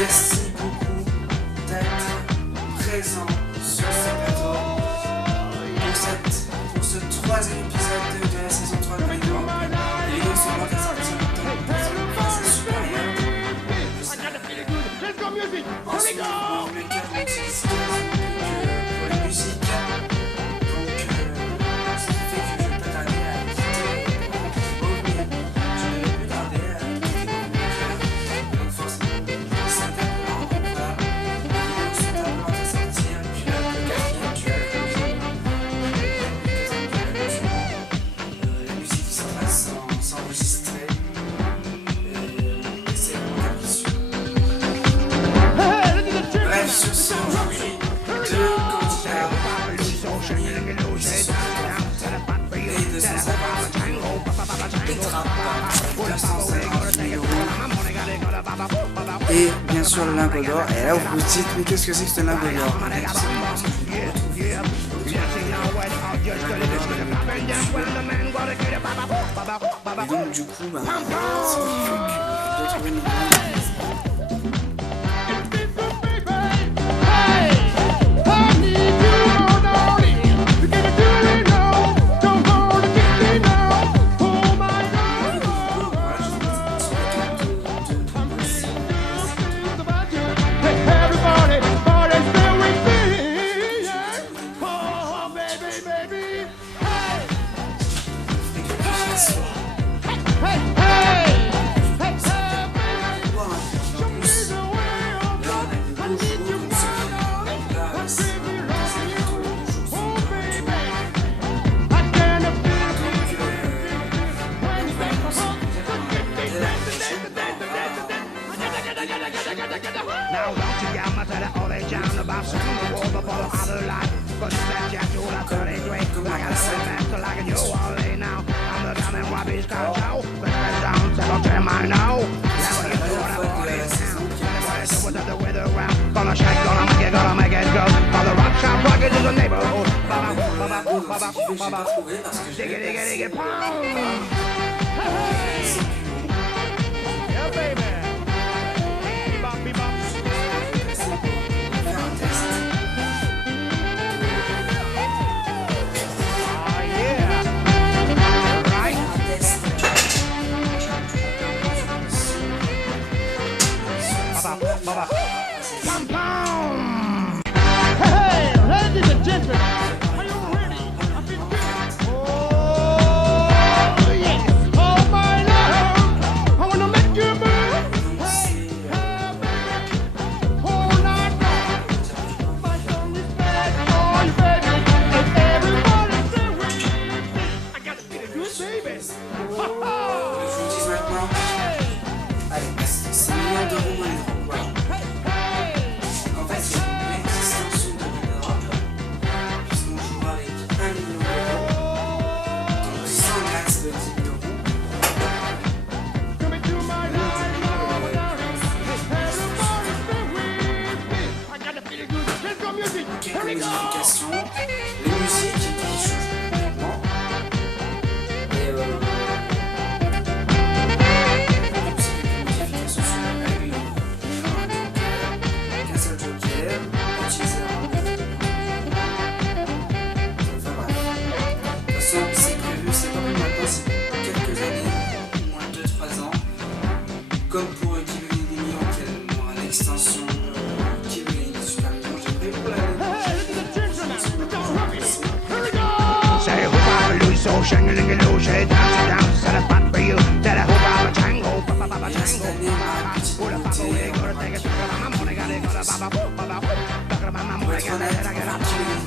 Merci beaucoup d'être présent sur ce plateau pour ce troisième épisode de la saison 3 de Blind World. Les vidéos sont moins sorties en même temps, c'est super bien. Ensuite, on voulait faire une petite pour la musique. Donc, ce qui fait que je peux tarder à quitter revenir. Je ne vais plus tarder à quitter mon cœur. Donc, forcément, c'est un peu lent. Les vidéos sont un peu lentes à sortir. Puis là, le quatrième, tu as la musique qui s'en va s'enregistrer. Et c'est mon capricieux. Bref, sur ce, aujourd'hui, deux candidats et 250 des trappes, 250 000 €. Et bien sûr le lingot d'or. Et là vous vous dites, mais qu'est-ce que c'est que ce lingot d'or? Et donc du coup, bah, c'est ce qui fait que je dois trouver une idée. Now don't you get my tell all they jam about some the world before the other life. But that jack to la 33, I got a master like you all day now. I'm the damn rubbish car show. But that's down, so don't tell my no. Never you do what I want it now. So what's up the weather around? Gonna shake, gonna make it go. For the rock shop rockets in the neighborhood. Baba, baba, baba, baba. Dig it, dig it, dig it, pound. Yeah, baby. Pom pom! Hey, ladies and gentlemen, are you ready? I've been good. Oh yes, oh my love, I wanna make you move. Hey, hey, baby, all night long. My song is bad for you, baby. And everybody's there with me. I gotta be a good baby. Ha ha! Je vous dis maintenant, allez, c'est 1 million d'euros moins les droits. Voilà. En fait, c'est l'extension de l'Europe, puisqu'on joue avec 1 million d'euros, donc 100 max de 10 000 €. Quelques modifications, les musiques qui changent complètement, et aussi quelques modifications sur la règle. Qu'un seul joker, utiliser un enfin bref. De toute façon, c'est prévu, c'est pas plus maintenant, c'est quelques années, au moins 2-3 ans. Comme pour Kevin et Demi, on a l'extension Kevin et Super Lion. J'ai prévu pour l'année prochaine. Say who Baba Louie so shangling and loose, hey down, down, set a spot for you. Tell her who Baba Tango, Baba Et cette année, on a une petite nouveauté. Pour être honnête, Kevin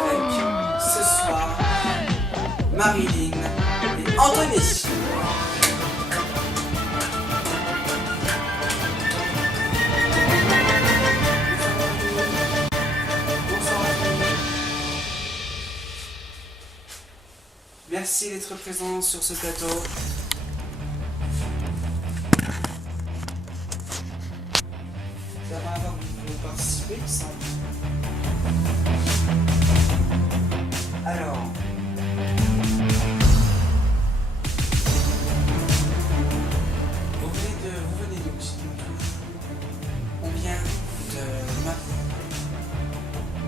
avec ce soir Marilyn et Anthony. Merci d'être présent sur ce plateau. La première fois que vous pouvez participer, il semble.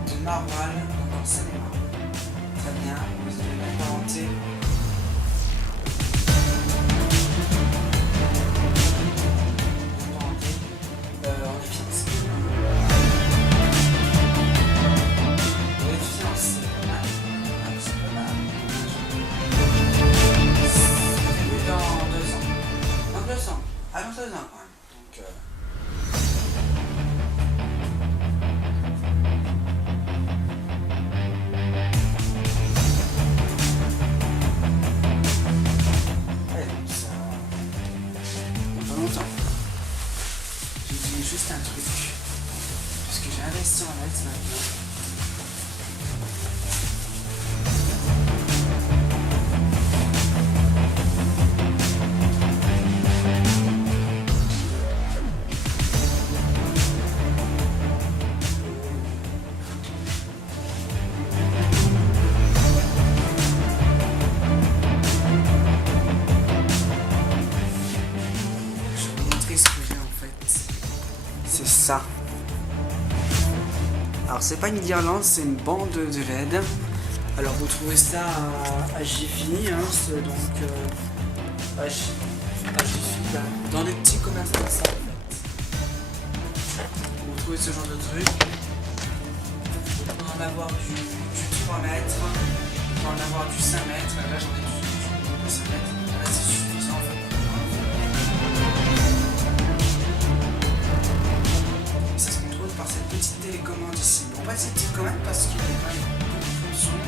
de Maroilles, donc en Seine-et-Marne. Très bien, vous avez la parenté. On est fiancés. On est fiancés, pas mal. C'est pas mal. C'est prévu dans 2 ans. Dans 2 ans. Ah, dans 2 ans quand même. Donc, juste un truc, parce que j'ai investi en net maintenant. Je vais vous montrer ce que j'ai en fait. C'est ça. Alors c'est pas une guirlande, c'est une bande de LED. Alors vous trouvez ça à Jiffy, hein, c'est donc à Jiffy, là, dans des petits commerces comme ça en fait. Vous trouvez ce genre de truc. Vous pouvez en avoir du 3 mètres, vous pouvez en avoir du 5 mètres. Là j'en ai du 5 mètres. Là c'est suffisant en fait. Par cette petite télécommande ici. On passe cette petite commande parce qu'il y a quand même beaucoup de fonctions,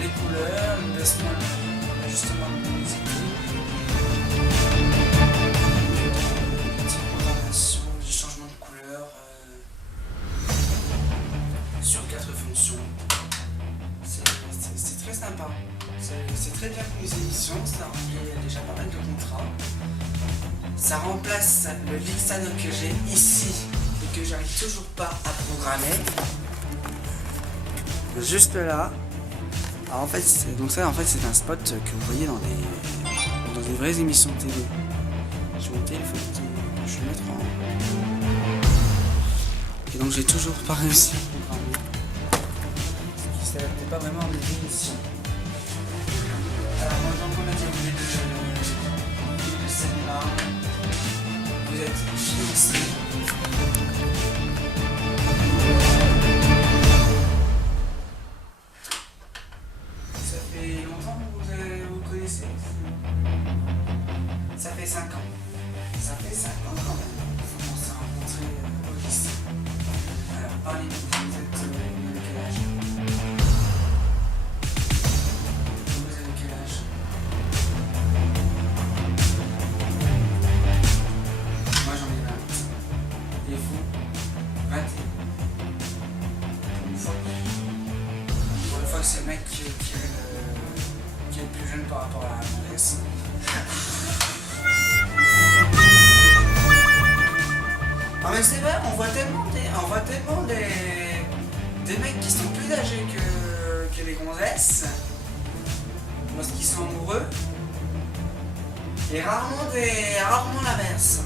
les couleurs, le baissement, l'ajustement de luminosité, des petites programmations, du changement de couleur sur 4 fonctions. C'est très sympa. C'est très bien pour les émissions, ça remplit déjà pas mal de contrats. Ça remplace le Lixano que j'ai ici. Que j'arrive toujours pas à programmer. Juste là. Alors en fait, c'est un spot que vous voyez dans des vraies émissions de télé. Je vais monter le téléphone, je vais le mettre en. Et donc j'ai toujours pas réussi à programmer. Ce qui s'adaptait pas vraiment à mes émissions. Alors moi on a dit vous êtes de Seine-et-Marne. Vous êtes fiancés. Ça fait 5 ans. Ça fait 5 ans quand même. On s'est rencontrés au lycée. Alors, parlez-nous, vous êtes de quel âge? Vous avez quel âge? Moi j'en ai 20. Et vous? 21. Pour une fois que c'est le mec qui est le plus jeune par rapport à la gonzesse. Ah mais c'est vrai, on voit tellement des mecs qui sont plus âgés que les gonzesses lorsqu'ils sont amoureux et rarement l'inverse.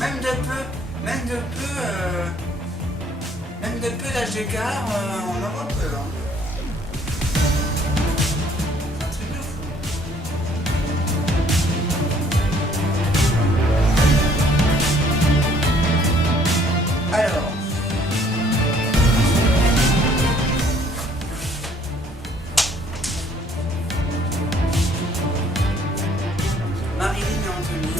Même de peu d'âge d'écart, on en voit peu. Hein. C'est un truc de fou. Alors, Marilyn et Anthony.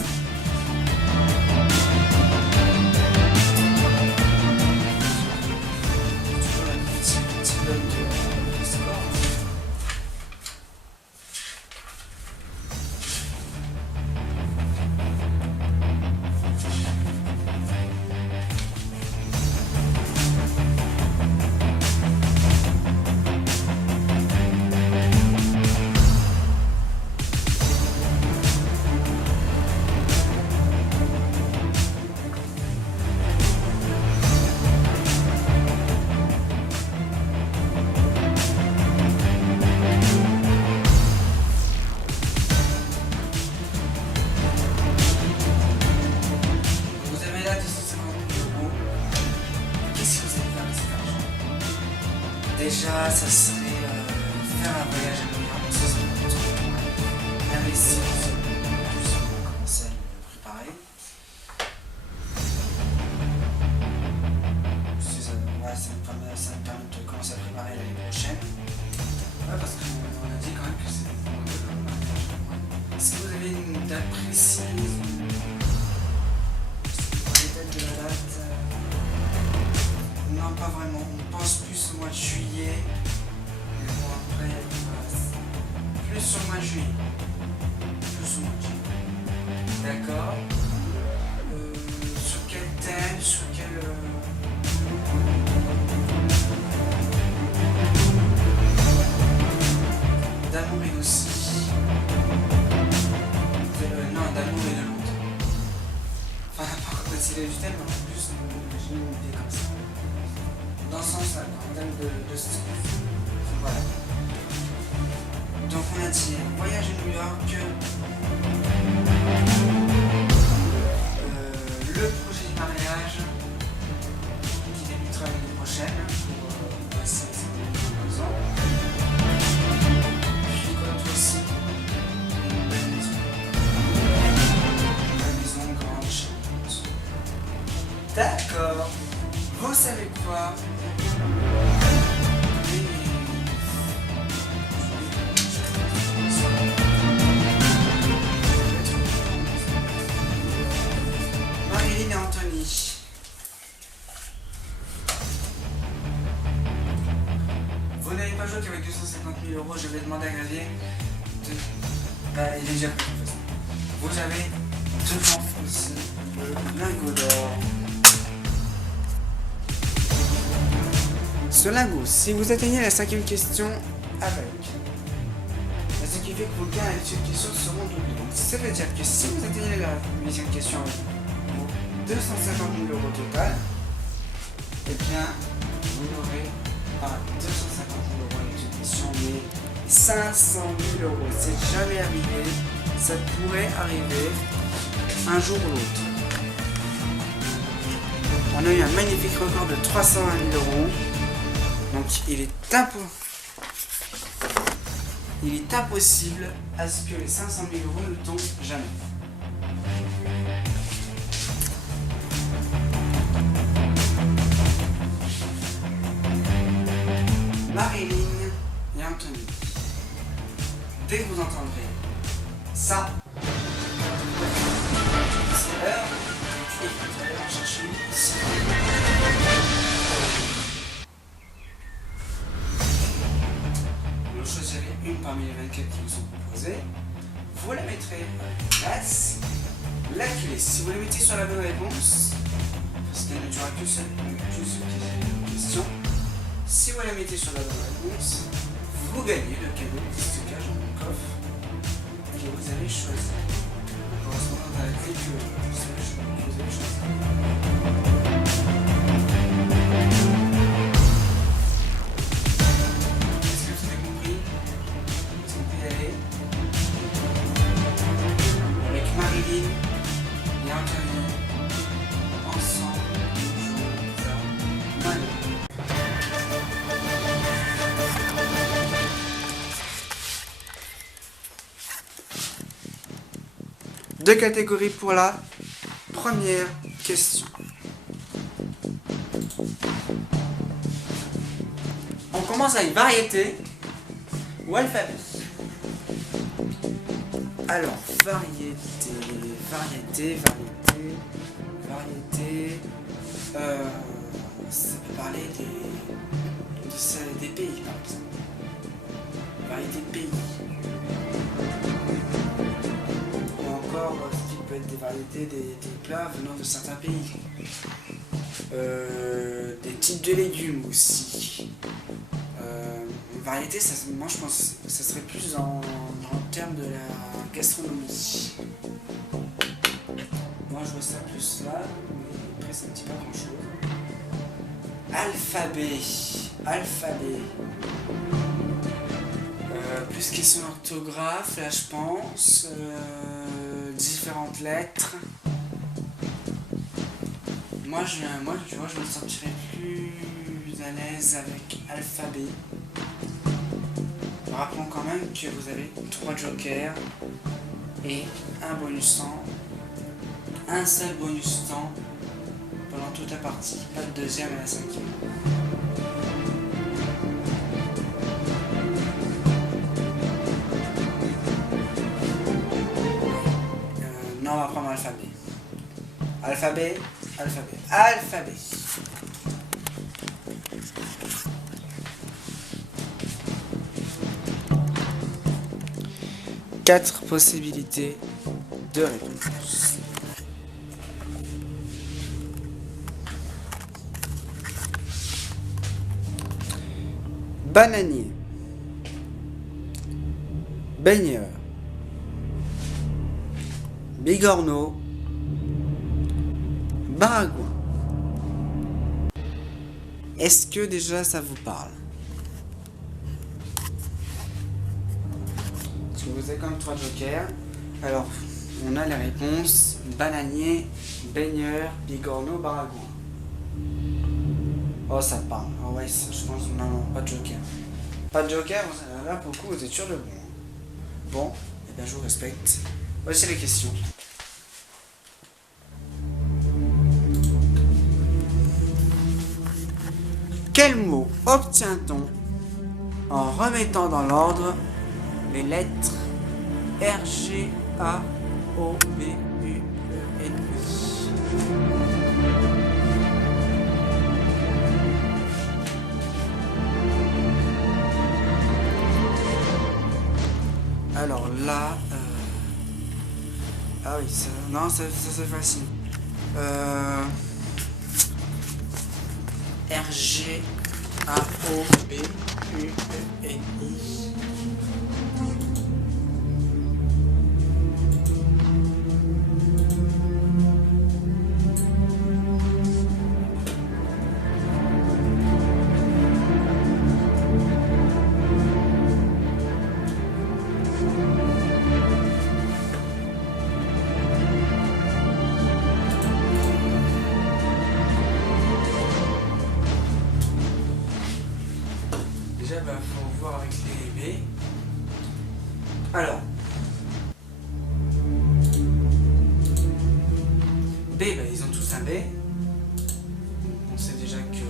Toujours la petite. Déjà, ça serait faire un voyage à New York, ça serait important. Investir, on va commencer à le préparer. Ça me permet de commencer à préparer l'année prochaine. Ouais, parce qu'on a dit quand même que c'est pour le mariage. Si vous avez une date précise, les dates de la date, non pas vraiment, on pense plus au mois de juillet, mais bon après, voilà, plus au mois de juillet. Plus au mois de juillet. D'accord. Sur quel thème, sur quel... d'amour et aussi. Non, d'amour et de l'autre. Enfin, pas encore décidé du thème, mais en plus, j'ai une idée comme ça. Dans ce sens-là, en termes de style. Voilà. Donc, on a dit voyage à New York, le projet du mariage qui débutera l'année prochaine pour passer 2 ans. D'accord. Vous savez quoi? Marilyn et Anthony. Vous n'avez pas joué qu'avec 250 000 €, je vais demander à Xavier de... Bah, il est déjà pris de toute façon. Vous avez devant aussi le lingot d'or. Ce lingot, si vous atteignez la 5e question avec, ce qui fait que vos gains et les questions seront doublés. Donc ça veut dire que si vous atteignez la 8e question avec vos 250 000 € total, eh bien vous n'aurez pas 250 000 € avec une question, mais 500 000 €. C'est jamais arrivé, ça pourrait arriver un jour ou l'autre. On a eu un magnifique record de 320 000 €. Donc il est impossible à ce que les 500 000 € ne tombent jamais. Marilyn et Anthony. Dès que vous entendrez ça, c'est l'heure et vous allez en chercher ici. Vous choisirez une parmi les 24 qui vous sont proposées. Vous la mettrez à la place, la culez. Si vous la mettez sur la bonne réponse, parce qu'elle ne durera qu'une seule question, si vous la mettez sur la bonne réponse, vous gagnez le cadeau qui se cache dans le coffre que vous avez choisi. Correspondant à la clé que vous avez choisi. Est-ce que vous avez compris? Est-ce qu'on peut y aller? Avec Marilyn et Anthony, ensemble, nous jouons à Manu. Deux catégories pour la première question. On commence avec variété ou alphabet. Alors, variété. Ça peut parler des pays, par exemple. Variété de pays. Ce qui peut être des variétés des plats venant de certains pays. Des types de légumes aussi. Variété, moi je pense que ça serait plus dans le terme de la gastronomie. Moi je vois ça plus là, mais après ça ne dit pas grand chose. Alphabet. Plus question d'orthographe, là je pense. Différentes lettres. Moi je me sentirais plus plus à l'aise avec alphabet. Rappelons quand même que vous avez 3 jokers et un bonus temps. Un seul bonus temps pendant toute la partie, pas de deuxième et la cinquième. Non, on va prendre l'alphabet. Alphabet, alphabet, alphabet. Quatre possibilités de réponse. Bananier, baigneur, bigorneau, baragouin. Est-ce que déjà ça vous parle? Parce que vous avez quand même 3 jokers. Alors, on a les réponses: bananier, baigneur, bigorneau, baragouin. Oh, ça parle. Oh ouais, ça, je pense. Non, pas de joker. Pas de joker, là pour le coup, vous êtes sûr de bon. Bon, eh bien je vous respecte. Voici les questions. Quel mot obtient-on en remettant dans l'ordre les lettres R, G, A, O, B, U, E, N, I? Alors là, ah oui, ça, non, ça c'est facile. R, G, A, O, B, U, E, N, I. Déjà, faut voir avec les B. Alors, B, ils ont tous un B. On sait déjà que...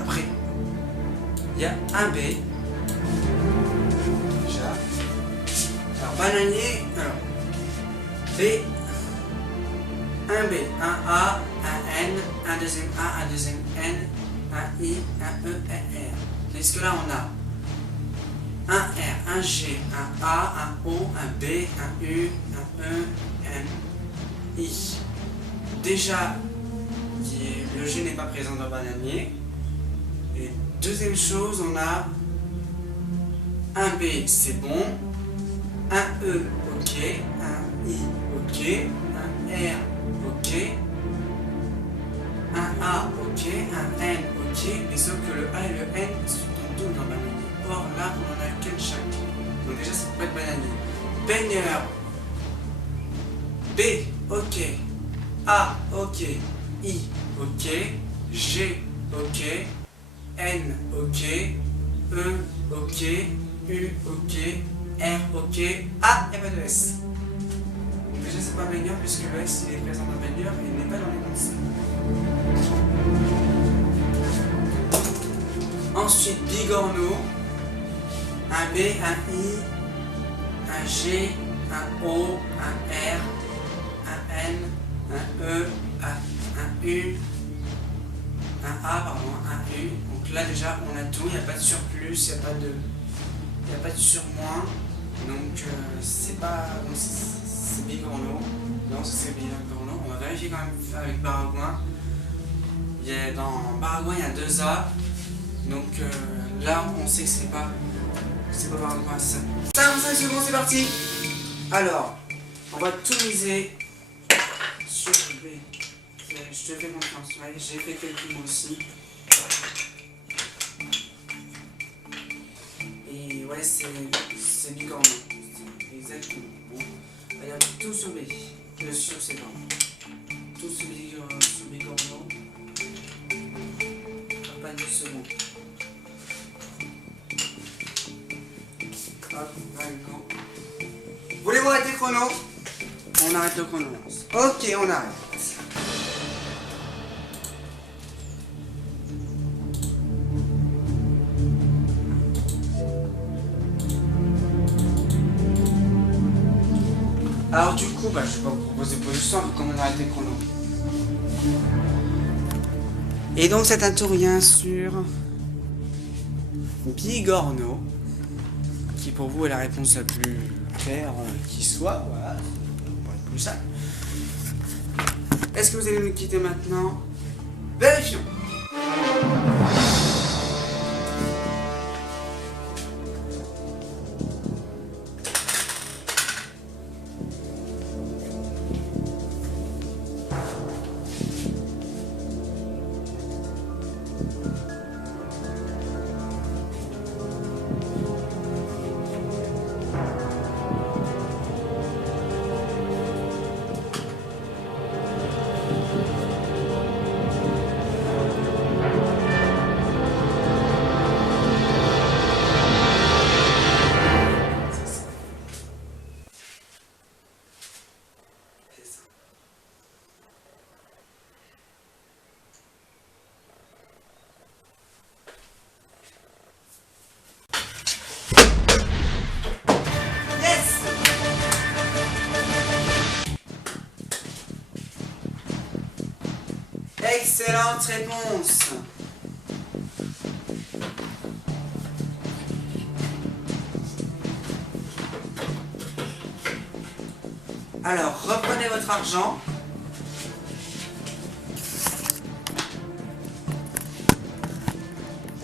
après, il y a un B. Déjà. Alors, bananier, alors, B, un B, un A, un N, un deuxième A, un deuxième N, un I, un E, un R. Est-ce que là on a un R, un G, un A, un O, un B, un U, un E, un I. Déjà, le G n'est pas présent dans bananier. Et deuxième chose, on a un B, c'est bon, un E, ok, un I, ok, un R, ok, un A, ok, un N, ok, mais sauf que le A et le N sont en double dans bananier. Or là, on en a qu'un chaque. Donc déjà, ça peut pas être bananier. Baigneur, B, ok, A, ok, I, ok, G, ok, N, ok, E, ok, U, ok, R, ok, A, il n'y a pas de S. Donc déjà, c'est pas baigneur puisque le S il est présent dans baigneur et il n'est pas dans les consignes. Ensuite, bigorneau, un B, un I, un G, un O, un R, un N, un E, un U, un A, pardon, un U. Donc là déjà on a tout, il n'y a pas de surplus, il n'y a pas de surmoint. Donc c'est pas... c'est bigorneau. Non, c'est bigorneau. On va vérifier quand même avec baragouin. Dans baragouin il y a 2 A. Donc là on sait que c'est pas baragouin, c'est ça. 5 secondes, c'est parti. Alors, on va tout miser sur B. Je te fais confiance, ouais, j'ai fait quelques mots aussi. Et ouais, c'est bigorneau. Exactement. Bon, il y a tout sur B. Sur C, pardon. Tout sur B. secondes. Hop, go. Voulez-vous arrêter le chrono? On arrête le chrono. Ok, on arrête. Alors du coup, je vais pas vous proposer pour l'histoire, mais comme on a arrêté le chrono. Et donc c'est un tour bien sur Bigorneau, qui pour vous est la réponse la plus claire qui soit, voilà, pour être plus simple. Est-ce que vous allez nous quitter maintenant? Vérifions. Excellente réponse. Alors, reprenez votre argent.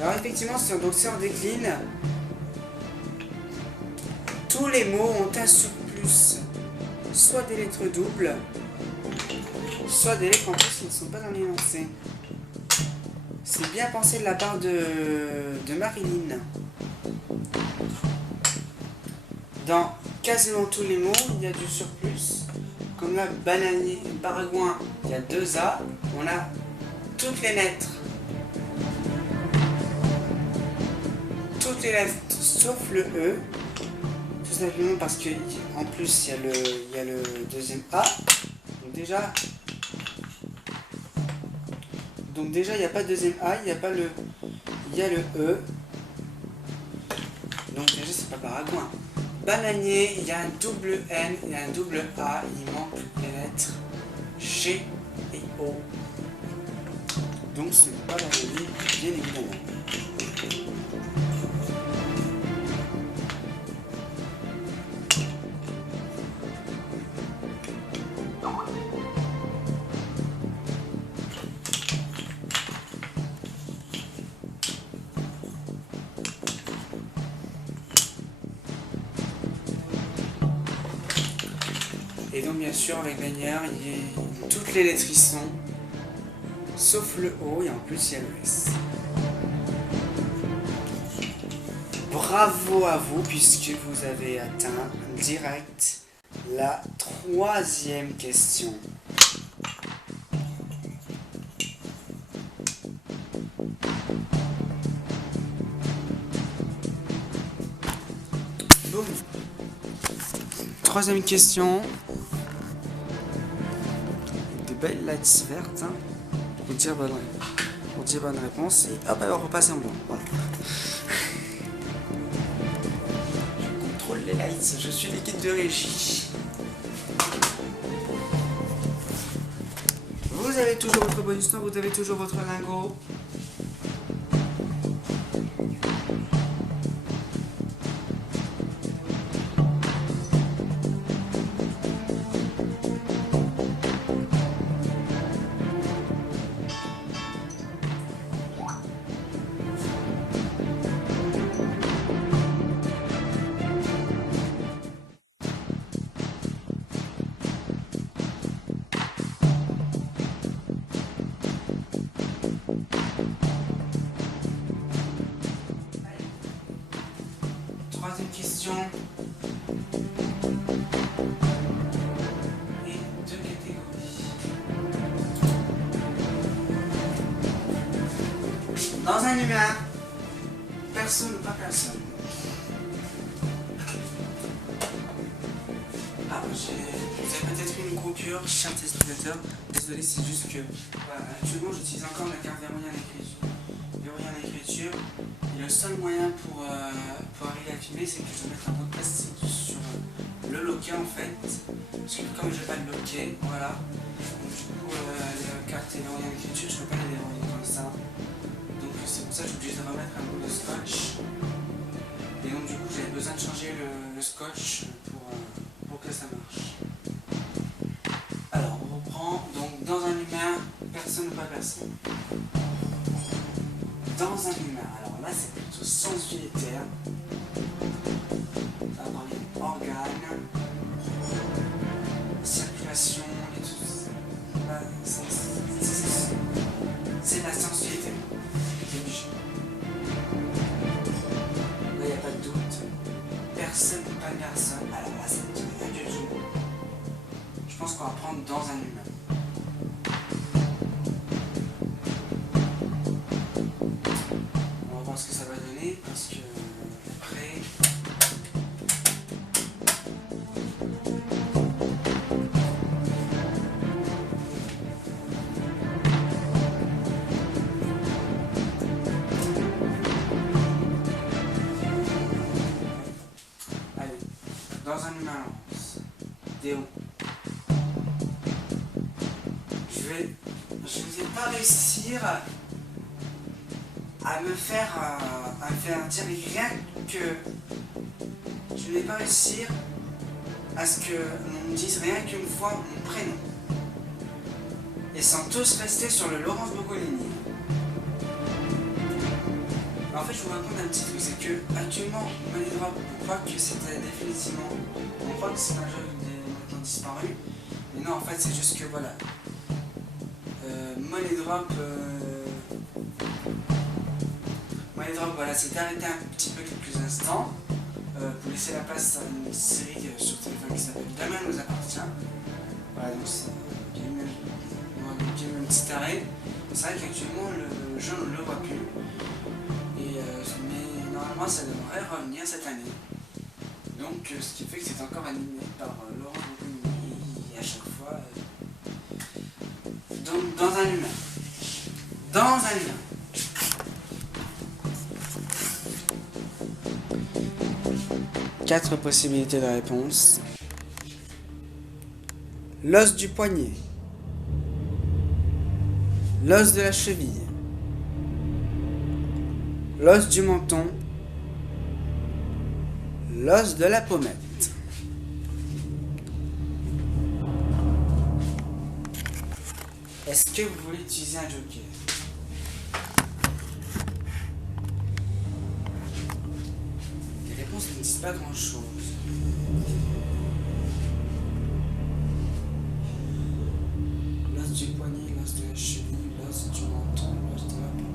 Alors effectivement, si on décline, tous les mots ont un surplus, soit des lettres doubles, soit des lettres en plus qui ne sont pas dans l'énoncé. C'est bien pensé de la part de Marilyn. Dans quasiment tous les mots, il y a du surplus. Comme là, bananier, baragouin, il y a 2 A. On a toutes les lettres. Toutes les lettres sauf le E. Tout simplement parce qu'en plus, il y a le deuxième A. Donc déjà, il n'y a pas de deuxième A, il y a le E. Donc déjà, c'est pas baragouin. Bananier, il y a un double N, il y a un double A, il manque les lettres G et O. Donc ce n'est pas bananier, bien évidemment. Et donc bien sûr avec bannière, il y a toutes les lettres y sont, sauf le O et en plus il y a le S. Bravo à vous puisque vous avez atteint direct la 3e question. Boum. 3e question. Des belles lights vertes. Hein, pour dire bonne réponse. Et hop, alors on repasse en blanc. Voilà. Je contrôle les lights. Je suis l'équipe de régie. Vous avez toujours votre bonus temps. Vous avez toujours votre lingot. Dans un humain, personne ou pas personne. Ah, vous avez peut-être eu une coupure, cher téléspectateur. Désolé, c'est juste que voilà, actuellement j'utilise encore la carte verrouillée en écriture. Verrouillée en écriture. Et le seul moyen pour arriver à filmer, c'est que je mette un mot de plastique sur le loquet en fait. Parce que comme je n'ai pas de loquet, voilà. Donc, du coup, la carte est verrouillée en écriture, je ne peux pas la déverrouiller comme ça. Donc c'est pour ça que je suis obligé de remettre un bout de scotch. Et donc du coup j'avais besoin de changer le scotch pour que ça marche. Alors on reprend, donc dans un humain, personne ou pas personne. Dans un humain, alors là c'est plutôt sens vie et terre. On va parler organes, circulation et tout ça. Là, c'est la sens vie et terre. Là il n'y a pas de doute. Personne ou pas personne. Alors là ça me dit rien du tout. Je pense qu'on va prendre dans un humain. On va voir ce que ça va donner parce que après. Allez, dans un humain, lance. Déo. Je ne vais pas réussir à me faire dire rien que je ne vais pas réussir à ce qu'on me dise rien qu'une fois mon prénom. Et sans tous rester sur le Laurence Boccolini. En fait, je vous raconte un petit truc, c'est que actuellement, Money Drop, on croit que c'était définitivement, on croit que c'est un jeu qui a disparu. Mais non, en fait, c'est juste que voilà. Money Drop, voilà, s'est arrêté un petit peu quelques instants pour laisser la place à une série sur téléphone qui s'appelle Demain nous appartient. Voilà, donc il y a eu un petit arrêt. C'est vrai qu'actuellement le jeu on ne le voit plus. Mais normalement ça devrait revenir cette année. Donc ce qui fait que c'est encore animé par Laurent Boccolini et à chaque fois. Donc dans un humain. Dans un humain. Quatre possibilités de réponse. L'os du poignet. L'os de la cheville. L'os du menton. L'os de la pommette. Est-ce que vous voulez utiliser un joker? Les réponses ne disent pas grand-chose. L'os du poignet, l'os de la cheville, l'os du menton, l'os de la pommette.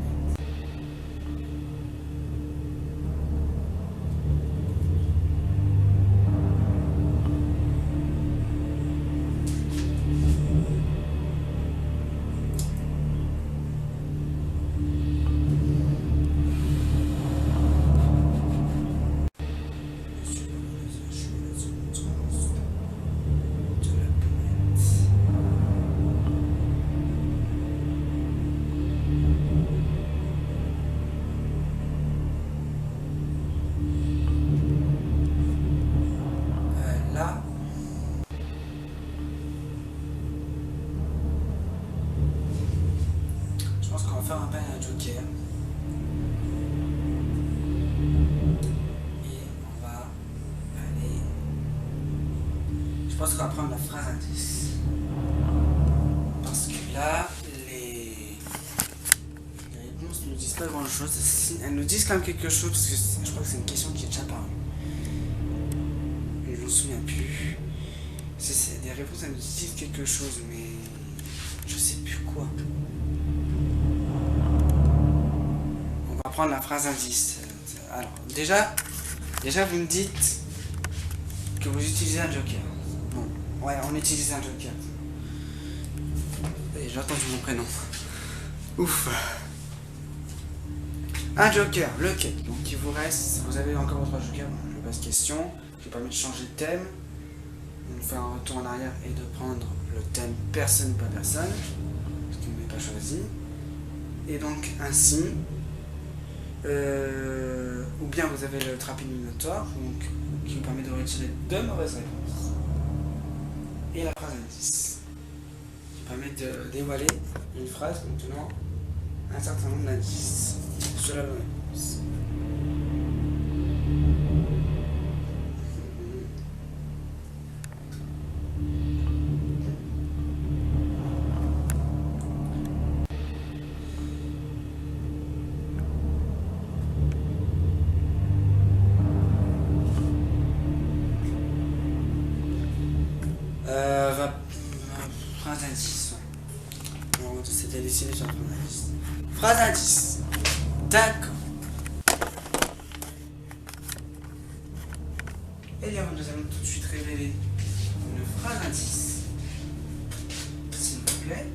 Faire un appel à un joker et on va aller, je pense qu'on va prendre la phrase indice parce que là les réponses ne nous disent pas grand chose. Elles nous disent quand même quelque chose parce que je crois que c'est une question qui est déjà parue, je m'en souviens plus. C'est des réponses, elles nous disent quelque chose mais je sais plus quoi. Prendre la phrase indice. Alors, déjà vous me dites que vous utilisez un joker. Bon, ouais, on utilise un joker. Et j'ai entendu mon prénom. Ouf. Un joker, lequel? Donc il vous reste, vous avez encore votre joker, je vous pose question, qui permet de changer de thème, de faire un retour en arrière et de prendre le thème personne pas personne, ce que vous n'avez pas choisi. Et donc ainsi, ou bien vous avez le trapping minotaure, donc qui vous permet de retirer 2 mauvaises réponses. Et la phrase indice, qui permet de dévoiler une phrase contenant un certain nombre d'indices sur la bonne réponse. Phrase indice. On s'était dessiné sur la phrase indice. Phrase indice. D'accord. Et bien, nous allons tout de suite révéler une phrase indice. S'il vous plaît.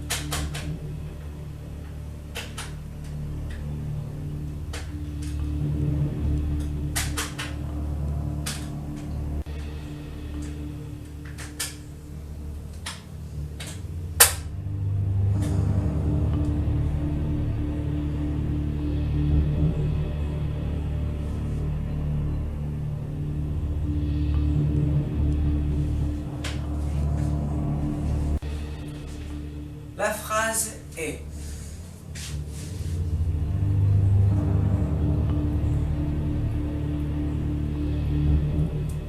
La phrase est: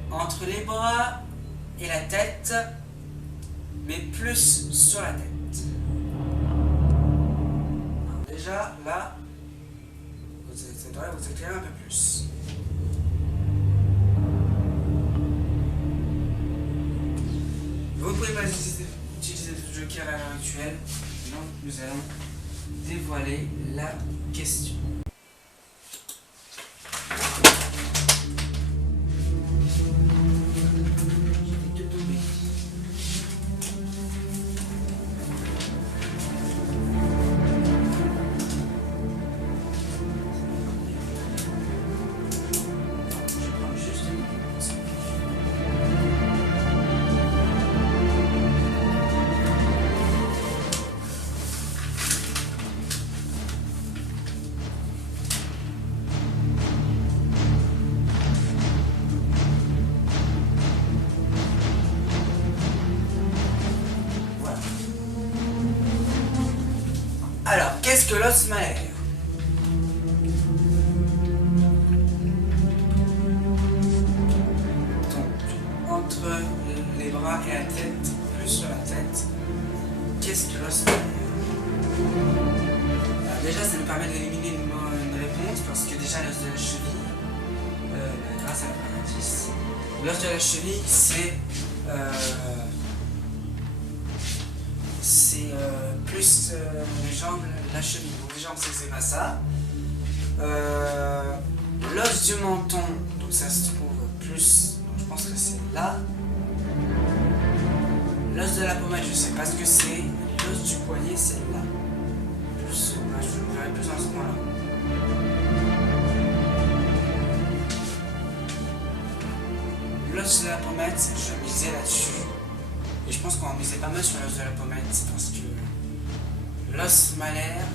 entre les bras et la tête, mais plus sur la tête. Alors déjà, là, ça devrait vous éclairer un peu plus. Vous ne pouvez pas utiliser le joker à l'heure actuelle, donc nous allons dévoiler la question. Alors, qu'est-ce que l'os malaire? Donc, entre les bras et la tête, plus sur la tête, qu'est-ce que l'os malaire? Alors déjà, ça nous permet d'éliminer une réponse, parce que déjà, l'os de la cheville, grâce à la phrase indice, l'os de la cheville, c'est plus les jambes, la cheville. Donc les jambes, c'est pas ça. L'os du menton, donc ça se trouve plus, donc je pense que c'est là. L'os de la pommette, je sais pas ce que c'est. L'os du poignet, c'est là. Plus, je verrai plus dans ce point-là. L'os de la pommette, je vais miser là-dessus. Et je pense qu'on va miser pas mal sur l'os de la pommette parce que l'os malaire.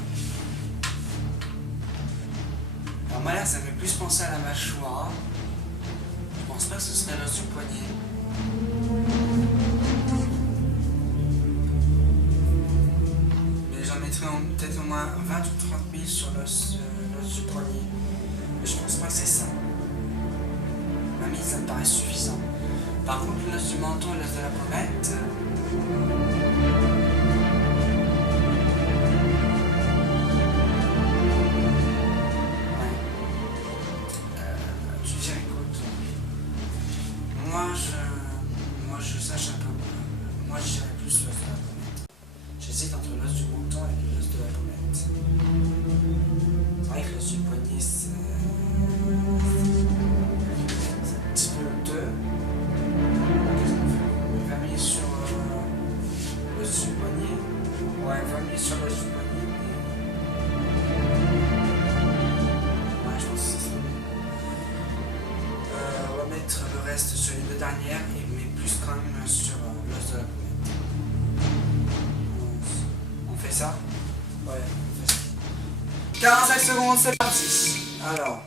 Alors, malaire, ça me fait plus penser à la mâchoire. Je pense pas que ce serait l'os du poignet. Mais j'en mettrais peut-être au moins 20 ou 30 000 sur l'os du poignet. Mais je pense pas que c'est ça. Ma mise, ça me paraît suffisant. Par contre, l'os du menton et l'os de la pommette. Tu dirais écoute. Moi je sache un peu. Moi je dirais plus l'os de la pommette. J'hésite entre l'os du menton et l'os de la pommette. C'est vrai que l'os du poignet c'est un petit peu honteux. Sur l'os du poignet. Ouais, 20 000 sur l'os du poignet. reste sur les deux dernières, mais plus quand même sur l'os de la pommette. On fait ça? Ouais, on fait ça. 45 secondes, c'est parti. Alors.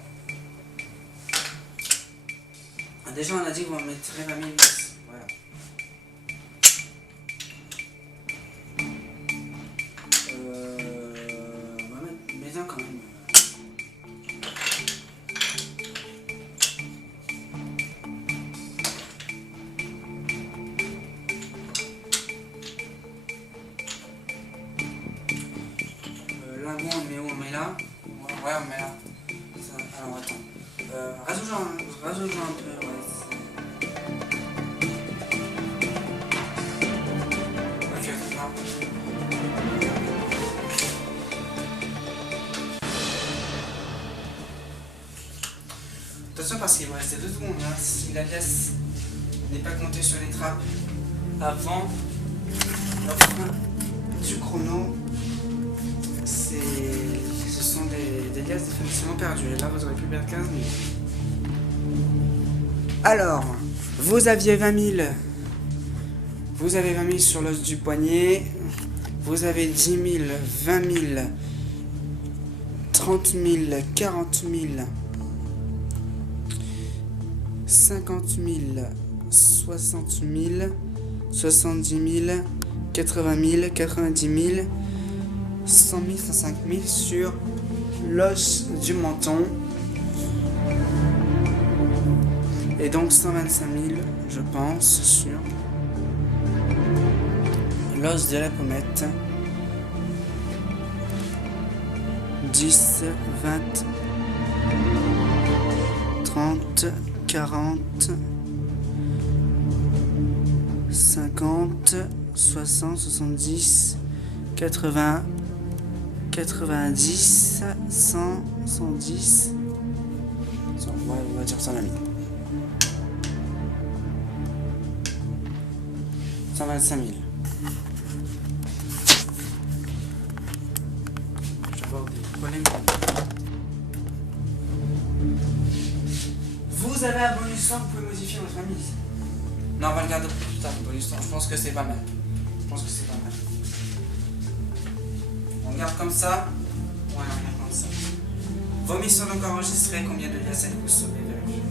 Déjà, on a dit qu'on mettrait 20 000 pièces. Voilà. On va mettre maison quand même. Là, bon, on met où? On met là? Ouais, on met là. Ça, alors, attends. Rajoute-en un peu, ouais. Attention parce qu'il va rester 2 secondes, hein. Si la pièce n'est pas comptée sur les trappes avant la fin du chrono, ce sont des liasses définitivement perdues. Et là, vous aurez pu perdre 15 000. Alors, vous aviez 20 000. Vous avez 20 000 sur l'os du poignet. Vous avez 10 000, 20 000, 30 000, 40 000, 50 000, 60 000, 70 000, 80 000, 90 000, 100 000, 105 000 sur l'os du menton. Et donc 125 000, je pense, sur l'os de la pommette. 10, 20, 30, 40, 50, 60, 70, 80, 90, 100, 110, on va dire 120 000. 125 000. Je vais avoir des problèmes. Vous avez un bonus 100, vous pouvez modifier votre remise. Non, on va le garder pour plus tard, le bonus 100. Je pense que c'est pas mal. On garde comme ça. Ouais, on garde comme ça. Vos missions donc enregistrées, combien de liasses vous sauvez, vérifiez.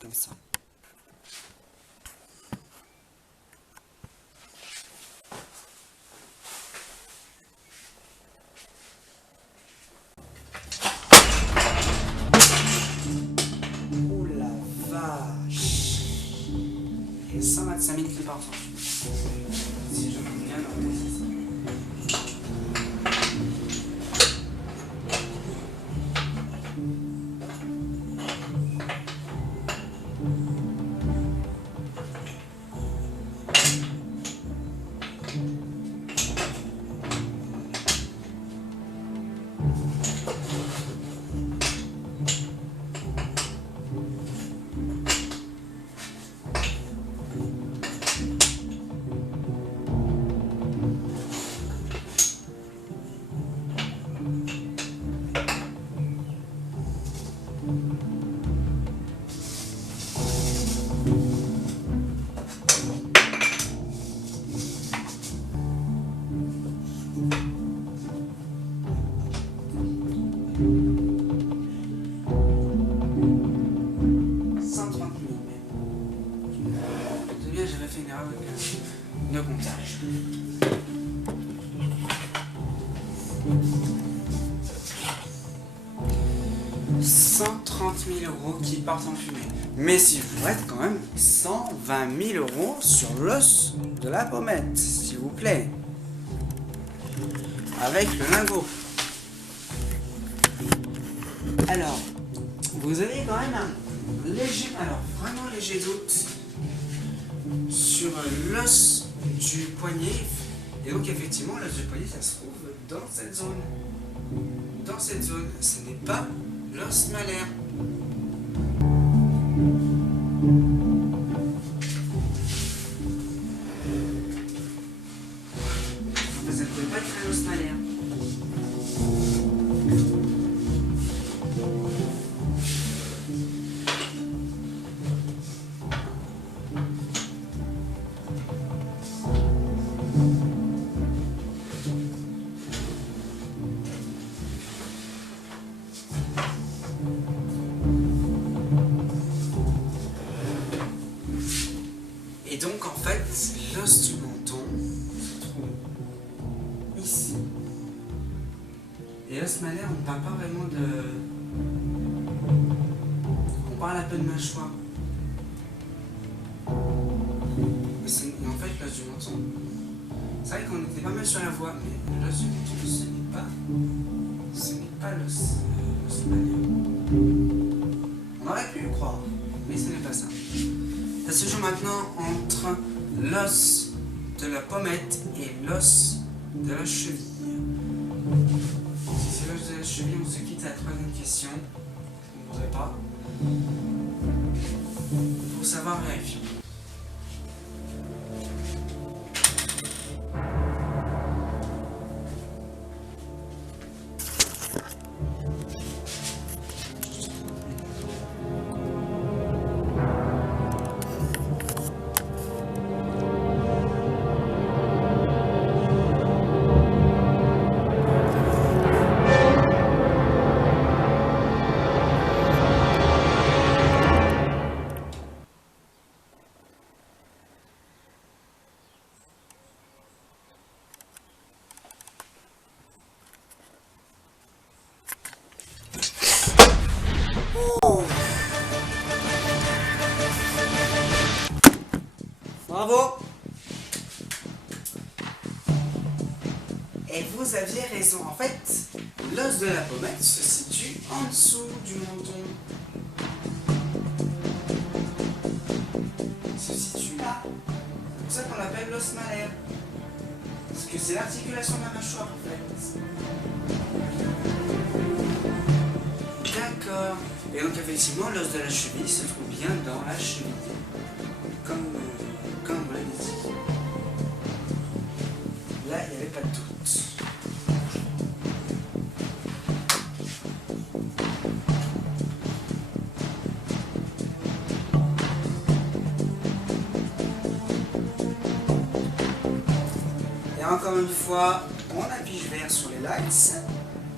Comme ça. Oh la vache! Et 125 000 qui partent. Si je compte bien, alors c'est ça. J'avais fait une erreur de comptage. $130 000 € qui partent en fumée. Mais s'il vous reste quand même 120 000 € sur l'os de la pommette, s'il vous plaît. Avec le lingot. Alors, vous avez quand même un léger, alors vraiment léger doute sur l'os du poignet. Et donc effectivement, l'os du poignet, ça se trouve dans cette zone. Dans cette zone, ce n'est pas l'os malaire. Ça ne pouvait pas être un os malaire. Et donc en fait, l'os du menton se trouve ici. Et l'os malaire, on ne parle pas vraiment de... On parle un peu de mâchoire. Mais c'est en fait l'os du menton. C'est vrai qu'on était pas mal sur la voie, mais l'os du menton, ce n'est pas l'os malaire. On aurait pu le croire, mais ce n'est pas ça. Ça se joue maintenant entre l'os de la pommette et l'os de la cheville. Si c'est l'os de la cheville, on se quitte à la troisième question. On ne voudrait pas. Pour savoir, vérifier. Bravo! Et vous aviez raison. En fait, l'os de la pommette se situe en dessous du menton. Il se situe là. C'est pour ça qu'on l'appelle l'os malaire. Parce que c'est l'articulation de la mâchoire en fait. D'accord. Et donc effectivement, l'os de la cheville se trouve bien dans la cheville. Comme vous l'avez dit. Là, il n'y avait pas de doute. Et encore une fois, on appuie vert sur les lights.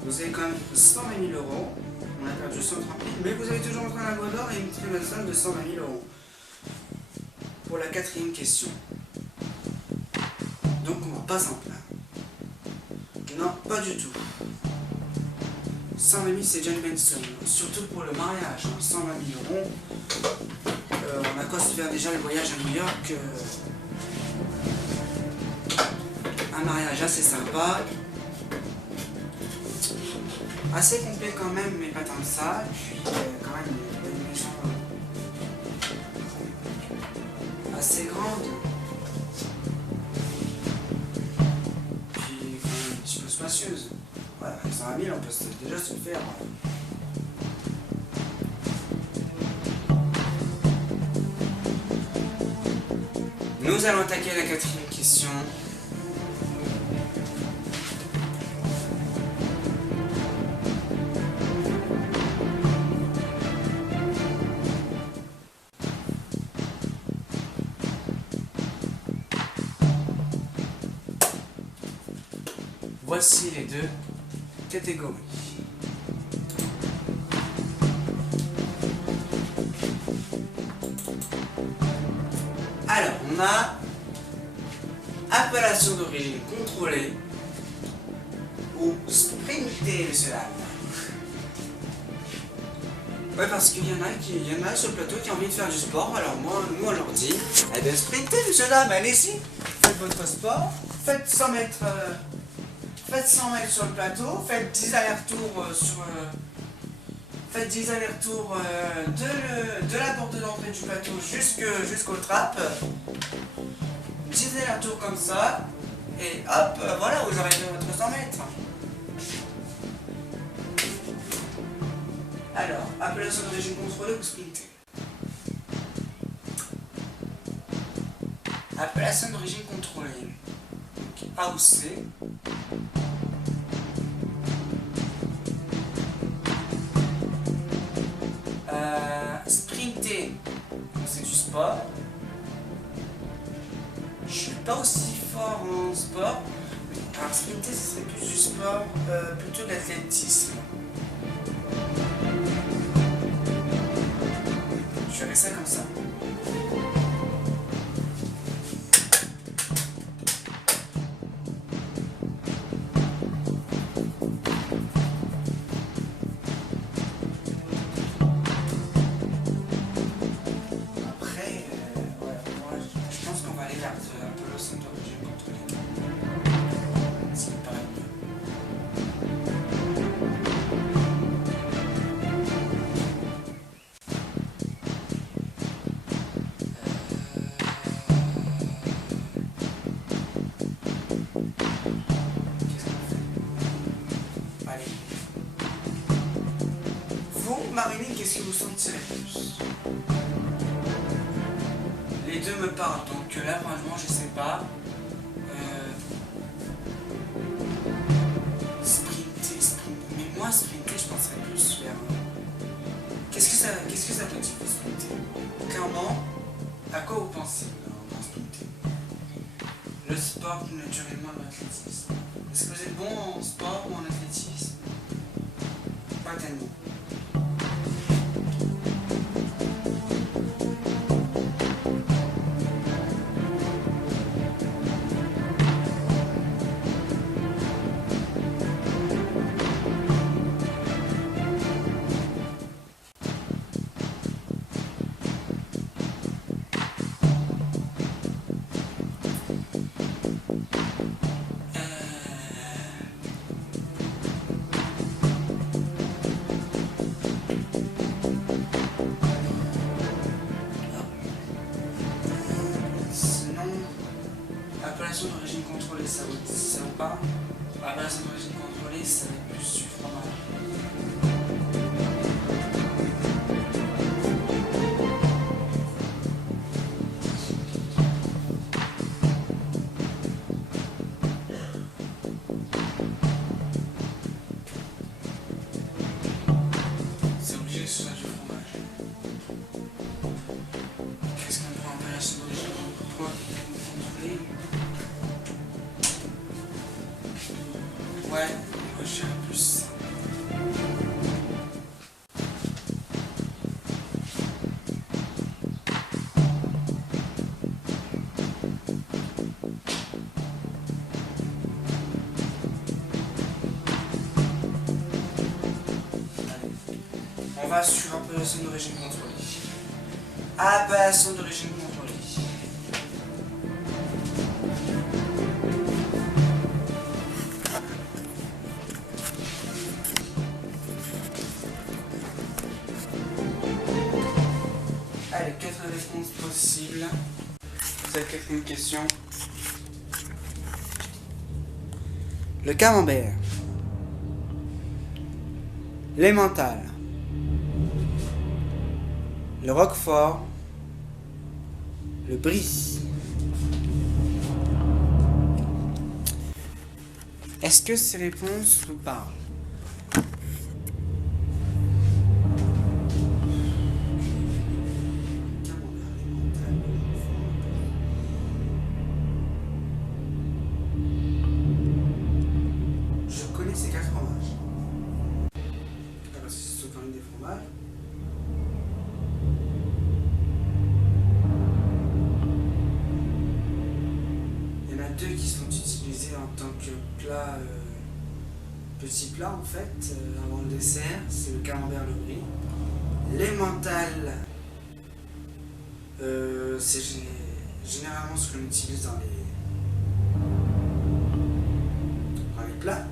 Vous avez quand même 120 000 €. On a perdu 130 000, mais vous avez toujours entre un lingot d'or et une trémasole de 120 000 €. Pour la quatrième question. Donc on va pas en plein. Non, pas du tout. 120 000 c'est John Benson. Surtout pour le mariage. 120 000 €. On a qu'à se faire déjà le voyage à New York. Un mariage assez sympa. Assez complet quand même, mais pas tant que ça. Puis quand même une maison assez grande. Puis quand même un petit peu spacieuse. Ouais, avec 120 000 on peut déjà se le faire. Nous allons attaquer la quatrième question. Voici les deux catégories. Alors, on a appellation d'origine contrôlée ou Springtail, cela. Ouais, parce qu'il y en a sur le plateau qui ont envie de faire du sport, alors nous on leur dit, eh bien sprintez monsieur dame, allez-y, faites votre sport, faites 100 mètres, sur le plateau, faites 10 allers-retours faites 10 allers-retours de la porte d'entrée du plateau jusqu'aux trappes, 10 allers-retours comme ça, et hop, voilà, vous aurez fait votre 100 mètres. Alors, appellation d'origine contrôlée ou sprintée. Appellation d'origine contrôlée. Donc, A ou C. Sprinter, c'est du sport. Je suis pas aussi fort en sport. Alors, sprinter, ce serait plus du sport, plutôt de l'athlétisme. Je ferai ça comme ça. Après, moi, je pense qu'on va aller vers un peu le centre d'origine contrôlée. Ce qui me paraît mieux. Marilyn, qu'est-ce que vous sentirez plus? Les deux me parlent, donc là, franchement, je sais pas. Sprinter. Mais moi, sprinter, je penserais plus vers... Qu'est-ce que ça peut dire, sprinter? Clairement, à quoi vous pensez en sprinter? Le sport, naturellement, l'athlétisme. Est-ce que vous êtes bon en sport ou en athlétisme? Pas tellement. Appellation d'origine contrôlée, ça vous parle? Appellation d'origine contrôlée, ça va être plus du fromage. C'est obligé que ce soit du fromage. Qu'est-ce qu'on prend en appellation d'origine contrôlée? Ouais, moi je dirais plus ça. Allez, on va sur appellation d'origine contrôlée. Appellation d'origine contrôlée. Allez, 4 réponses possibles. C'est la quatrième question. Le camembert. L'emmental. Le roquefort. Le brie. Est-ce que ces réponses vous parlent? Ces 4 fromages. Alors, c'est souvent des fromages. Il y en a deux qui sont utilisés en tant que plat, petit plat en fait, avant le dessert. C'est le camembert, le brie. Les mentales, c'est généralement ce qu'on utilise dans les plats,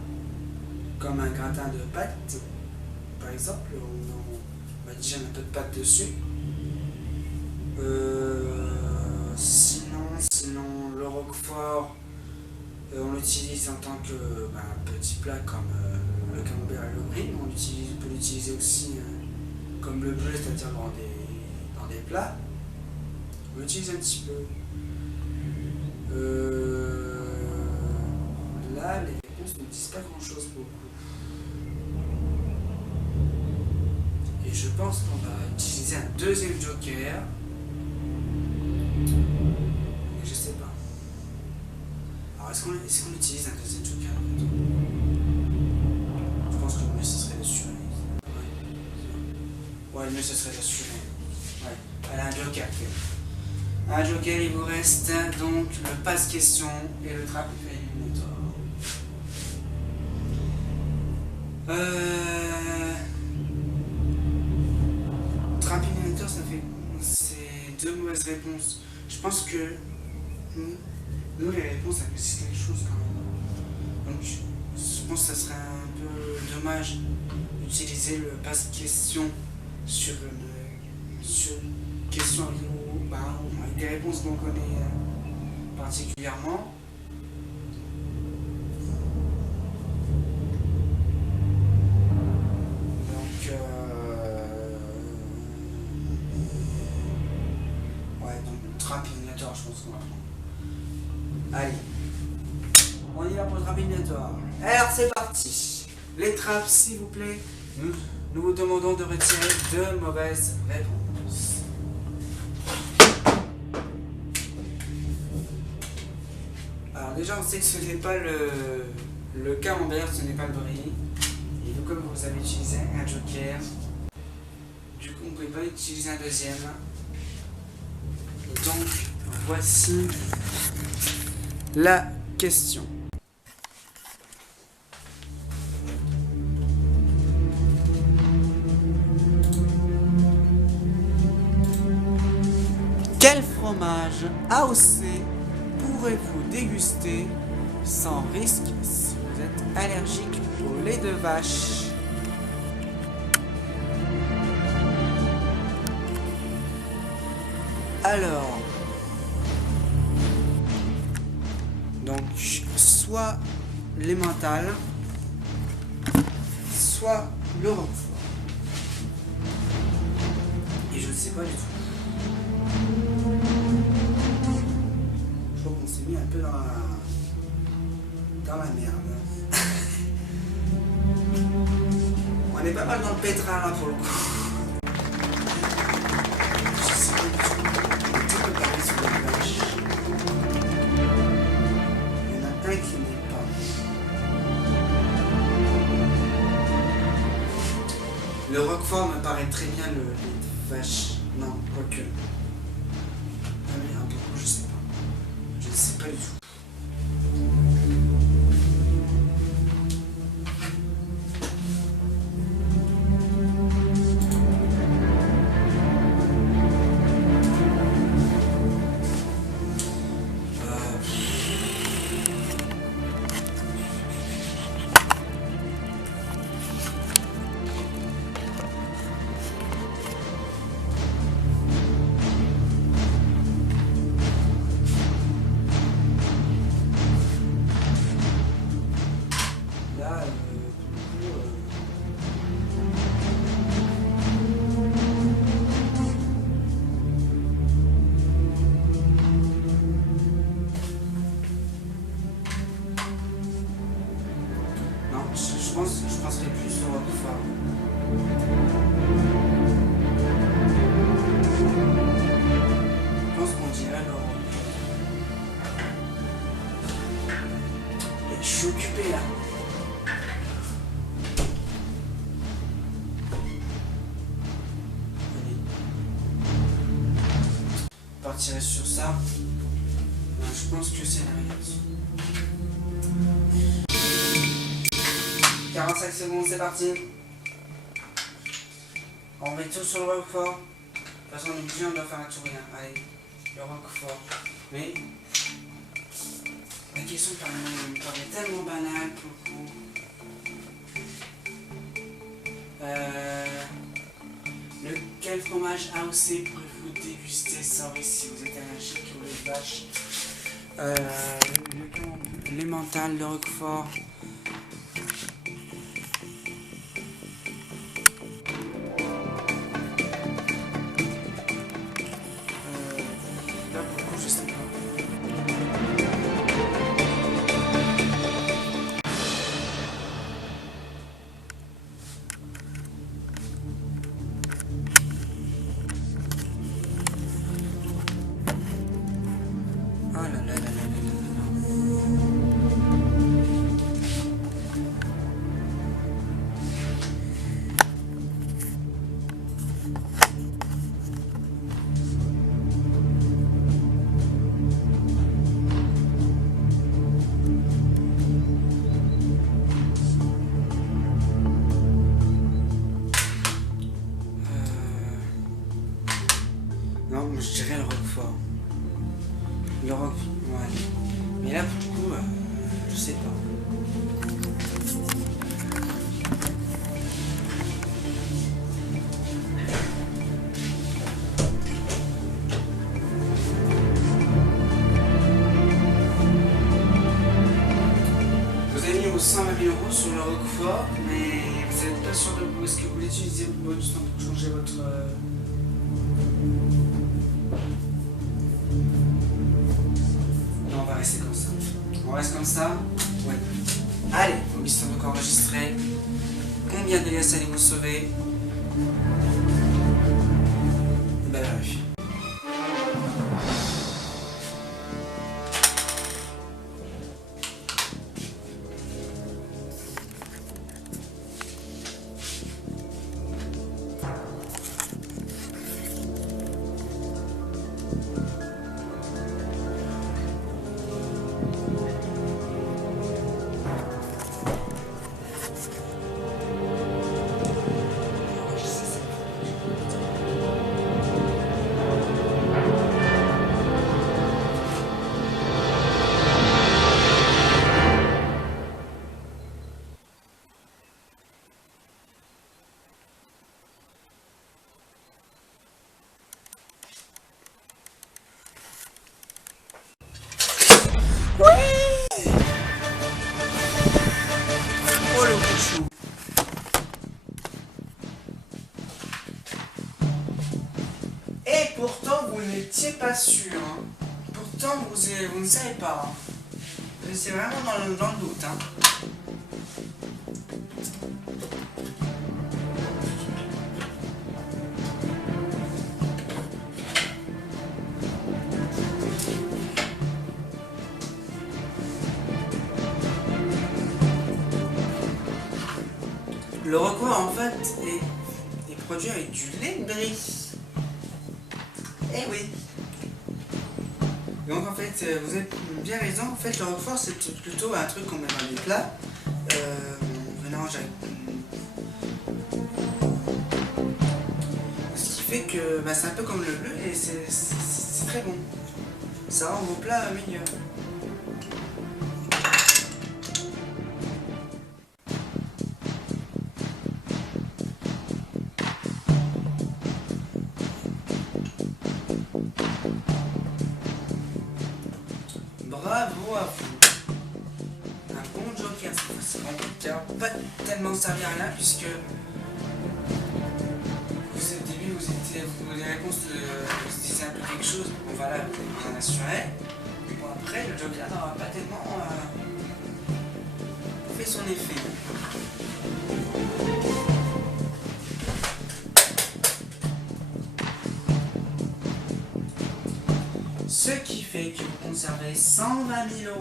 comme un gratin de pâtes, par exemple. On va déjà un peu de pâte dessus. Sinon, le roquefort, on l'utilise en tant que petit plat comme le camembert et le brie. On peut l'utiliser aussi comme le bleu, c'est-à-dire dans des plats. On l'utilise un petit peu. Là, les réponses ne disent pas grand-chose pour le coup. Et je pense qu'on va utiliser un deuxième joker. Mais je sais pas. Alors, est-ce qu'on utilise un deuxième joker? Je pense que le mieux ce serait d'assurer. Ouais, le mieux ce serait d'assurer. Ouais, allez, un joker. Un joker, il vous reste donc le passe-question et le trap éliminatoire. Trap éliminatoire, c'est 2 mauvaises réponses. Je pense que nous les réponses, ça peut citer quelque chose quand même. Donc, je pense que ça serait un peu dommage d'utiliser le passe-question sur une question avec des réponses qu'on connaît particulièrement. Donc, trap éliminatoire, je pense qu'on va prendre. Allez, on y va pour le trap éliminatoire. Alors, c'est parti. Les trappes, s'il vous plaît, nous vous demandons de retirer 2 mauvaises réponses. Alors déjà, on sait que ce n'est pas le camembert, ce n'est pas le brie. Et donc, comme vous avez utilisé un joker, du coup, on ne pouvait pas utiliser un deuxième. Et donc, voici la question. Quel fromage AOC pourrez-vous déguster sans risque si vous êtes allergique au lait de vache? Alors, donc, soit les mentales, soit le roquefort. Et je ne sais pas du tout. Je crois qu'on s'est mis un peu dans la merde. On est pas mal dans le pétrin là pour le coup. Je sais pas du tout. On peut parler sur les vaches. Il y en a un qui n'est pas. Le roquefort me paraît très bien le lait de vache. Non, quoique. Ah mais un peu, je sais pas. Je ne sais pas du tout. Je penserais plus au roquefort. Je pense qu'on dirait le roquefort. Et je suis occupé là. Allez. Je partirai sur ça. Je pense que c'est la meilleure. 45 secondes, c'est parti. On met tout sur le roquefort. De toute façon, on est obligé, on doit faire un tour rien. Allez, le roquefort. Mais la question paraît tellement banale pour le coup. Lequel fromage AOC pourrez-vous déguster sans risque si vous êtes allergique aux vaches? L'emmental, le roquefort. Là pour le coup je sais pas. Oh là là là là là là. Non, moi, je dirais le roquefort. Le roquefort, ouais. Mais là, pour le coup, je sais pas. Vous avez mis vos 120 000 € sur le roquefort, mais vous n'êtes pas sûr de vous. Est-ce que vous voulez utiliser votre bonus pour changer votre... Non, on va rester comme ça. On reste comme ça? Oui. Allez, vos missions donc enregistrées. Combien de liasses allez-vous sauver? Ben oui. Oh le coup de chou. Et pourtant vous n'étiez pas sûr. Hein. Pourtant vous ne savez pas. Hein. C'est vraiment dans le doute. Hein. Le recours en fait est produit avec du lait de brie. Eh oui. Donc en fait, vous avez bien raison, en fait le roquefort c'est plutôt un truc qu'on met dans les plats. On mélange avec... Ce qui fait que bah, c'est un peu comme le bleu et c'est très bon. Ça rend vos plats meilleurs. Bravo à vous. Un bon joker cette fois-ci. Qui va pas tellement servir à rien puisque vous au début vous les réponses vous disiez un peu quelque chose. Bon voilà, vous en assurez. Bon après le joker n'aura pas tellement fait son effet. Ce qui fait que vous conservez 120 000 €.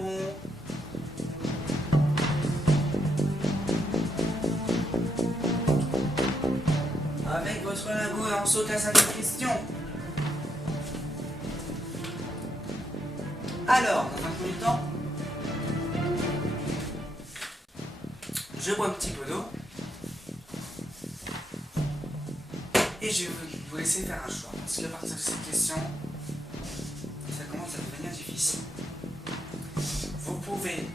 Avec votre lingot et on saute à sa question. Alors, dans un premier temps, je bois un petit peu d'eau. je vais vous laisser faire un choix, parce qu'à partir de cette question, ça commence à devenir difficile. Vous pouvez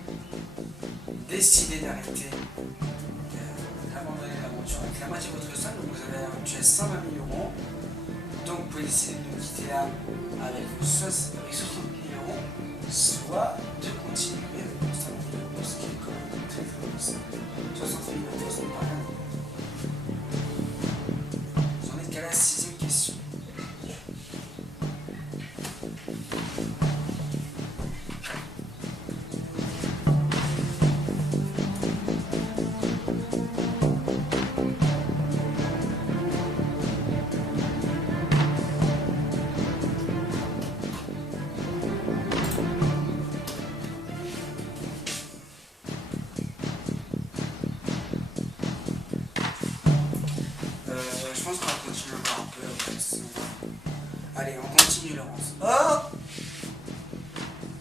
décider d'arrêter d'abandonner l'aventure avec la moitié de votre somme, donc vous avez actuellement 120 000 euros. Donc vous pouvez décider de nous quitter là avec 60 000 euros, soit de continuer avec vos 100 000 euros, ce qui est quand même très très possible. 60 000 euros, ce n'est pas rien. Vous en êtes qu'à la 6e question. Je pense qu'on va continuer encore un peu. Allez, on continue, Laurence. Oh,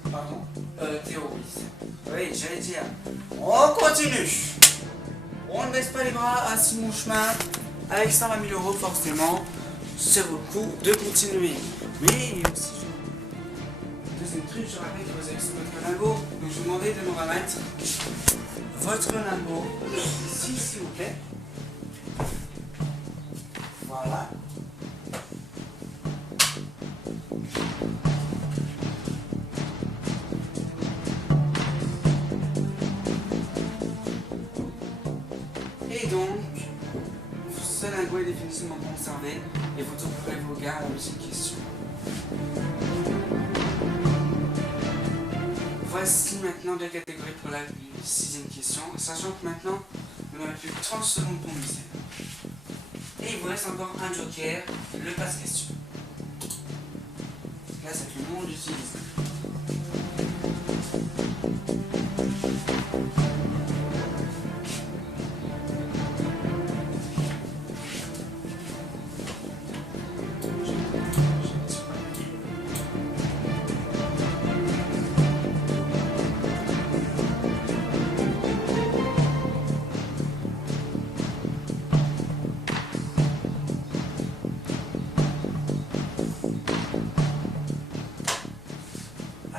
pardon. Théo, oui. Oui, j'allais dire. On continue. On ne baisse pas les bras à Simon Chemin. Avec 120 000 euros, forcément, ça vaut le coup de continuer. Mais aussi, deuxième truc, je rappelle que vous avez votre lingot. Donc, je vous demandais de nous remettre votre lingot ici, s'il vous plaît. Voilà. Et donc, ce lingot est définitivement conservé et vous trouverez vos gars à la deuxième question. Voici maintenant deux catégories pour la 6e question, sachant que maintenant, vous n'avez plus que 30 secondes pour miser. Et il vous reste encore un joker, le passe-question. Là, c'est le moment d'utiliser.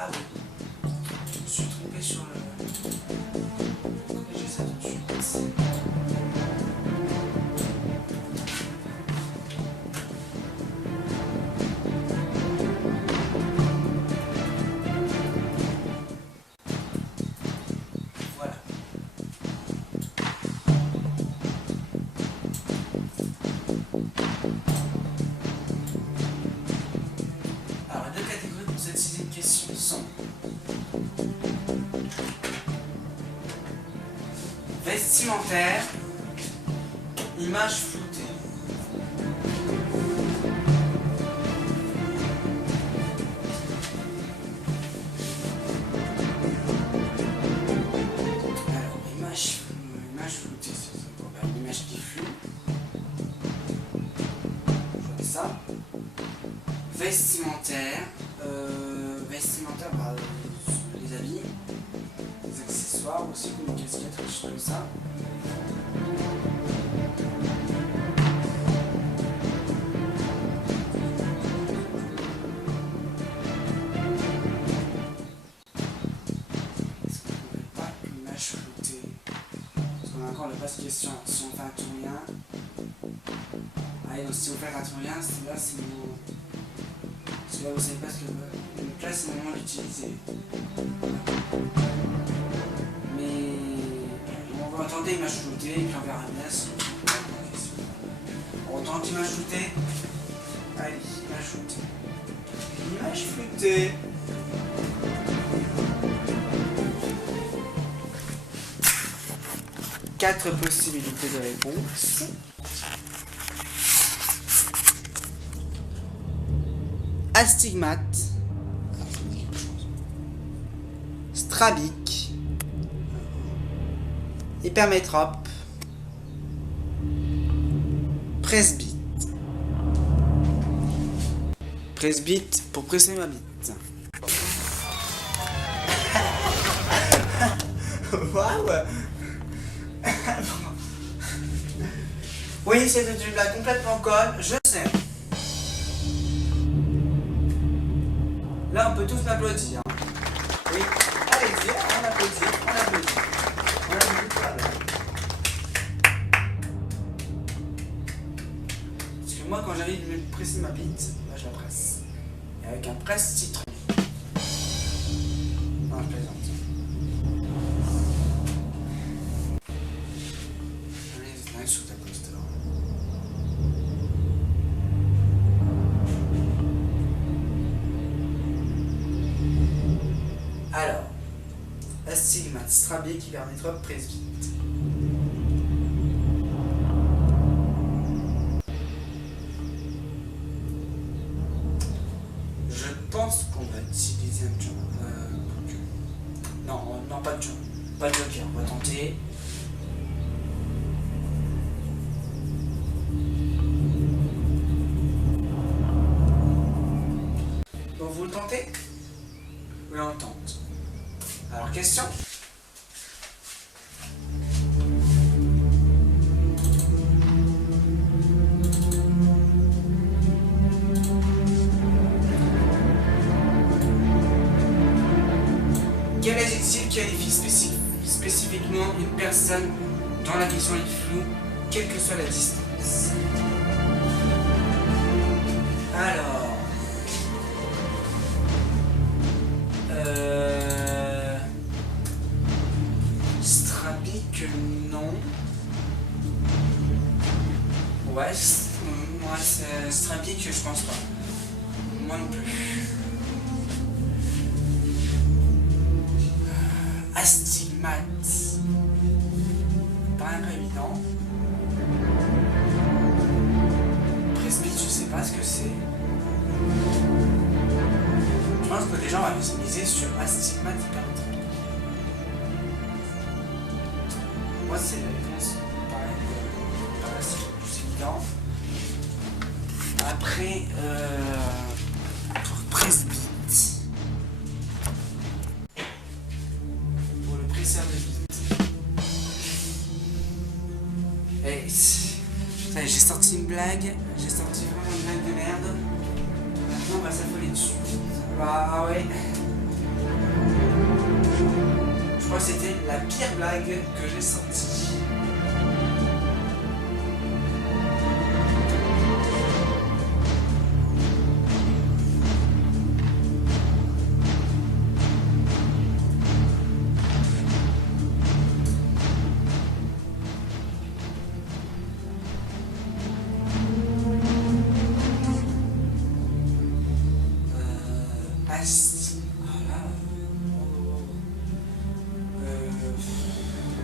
Ah oui, je me suis trompé sur le... J'ai ça tout de suite. Voilà. Alors, les deux catégories pour cette 6e question sont vestimentaire, image floutée. Alors, image floutée, c'est quoi? Une image qui floue. Je fais ça. Vestimentaire, bah, les habits, les accessoires aussi, comme une casquette, quelque chose comme ça. Est-ce qu'on ne pourrait pas une image floutée? Parce qu'on a encore le passe-question. Si on fait un tout rien. Allez, donc si on fait un tout rien, là c'est le moment. Parce que là vous savez pas ce que veut. Donc là c'est le moment d'utiliser. Mais on va tenter image floutée et puis on verra bien si on tente image floutée. Allez, image floutée. Image floutée. Quatre possibilités de réponse. Astigmate, strabique, hypermétrope, presbyte. Presbyte pour presser ma bite. Waouh. Oui, c'était une blague complètement conne, je sais. Là, on peut tous m'applaudir. Oui, allez-y, on applaudit, on applaudit. On applaudit pour la blague. Parce que moi, quand j'arrive à me presser ma bite, là, je la presse. Et avec un presse-citron. Non, je plaisante. Allez, sous ta poster. Alors, astigmate, strabique, hypermétrope, presbyte. Je pense qu'on va utiliser un joker. Non, pas de joker. Pas de joker, on va tenter. Bon, vous le tentez? Oui, on tente. Alors, question. Quel adjectif qualifie spécifiquement une personne dont la vision est floue, quelle que soit la distance? Alors... Strabique, non. Ouais, moi, c'est strabique, je pense pas. Moi non plus. Astigmate. Pas un peu évident. Presbyte, je sais pas ce que c'est. Je pense que les gens vont se miser sur astigmate hypermétrope. Moi, c'est la réponse pareil, pas facile, c'est évident. Après, pour presbyte, pour le presseur de bite. Et ça y est, j'ai sorti une blague, j'ai sorti vraiment une blague de merde. Maintenant, on va s'affoler dessus. Ah ouais. Je crois que c'était la pire blague que j'ai sortie.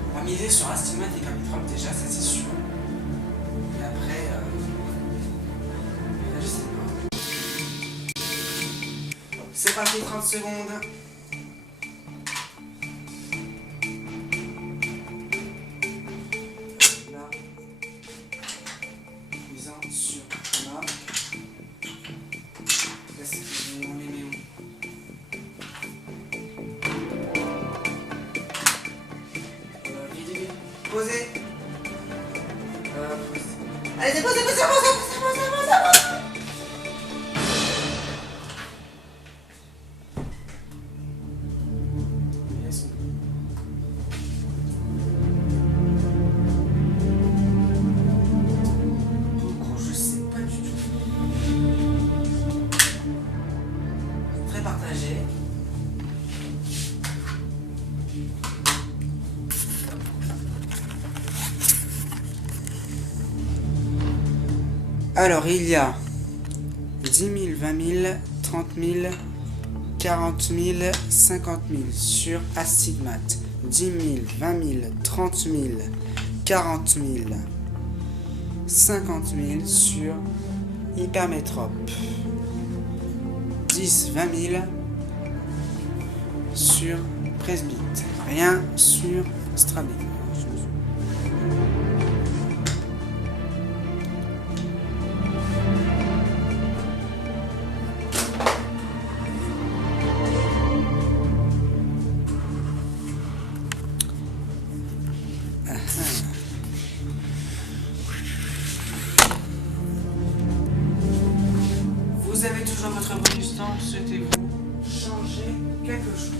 On va miser sur astigmate et hypermétrope déjà, ça c'est sûr. Et après, je sais pas. C'est parti, 30 secondes. Là, misant sur là. Est-ce qu'on les met où? Posez. Allez, déposez. Je sais pas du tout. Très partagé. Alors, il y a 10 000, 20 000, 30 000, 40 000, 50 000 sur astigmate. 10 000, 20 000, 30 000, 40 000, 50 000 sur hypermétrope. 10, 20 000 sur presbyte. Rien sur strabique. Vous avez toujours votre bonus temps, souhaitez-vous? quelque chose.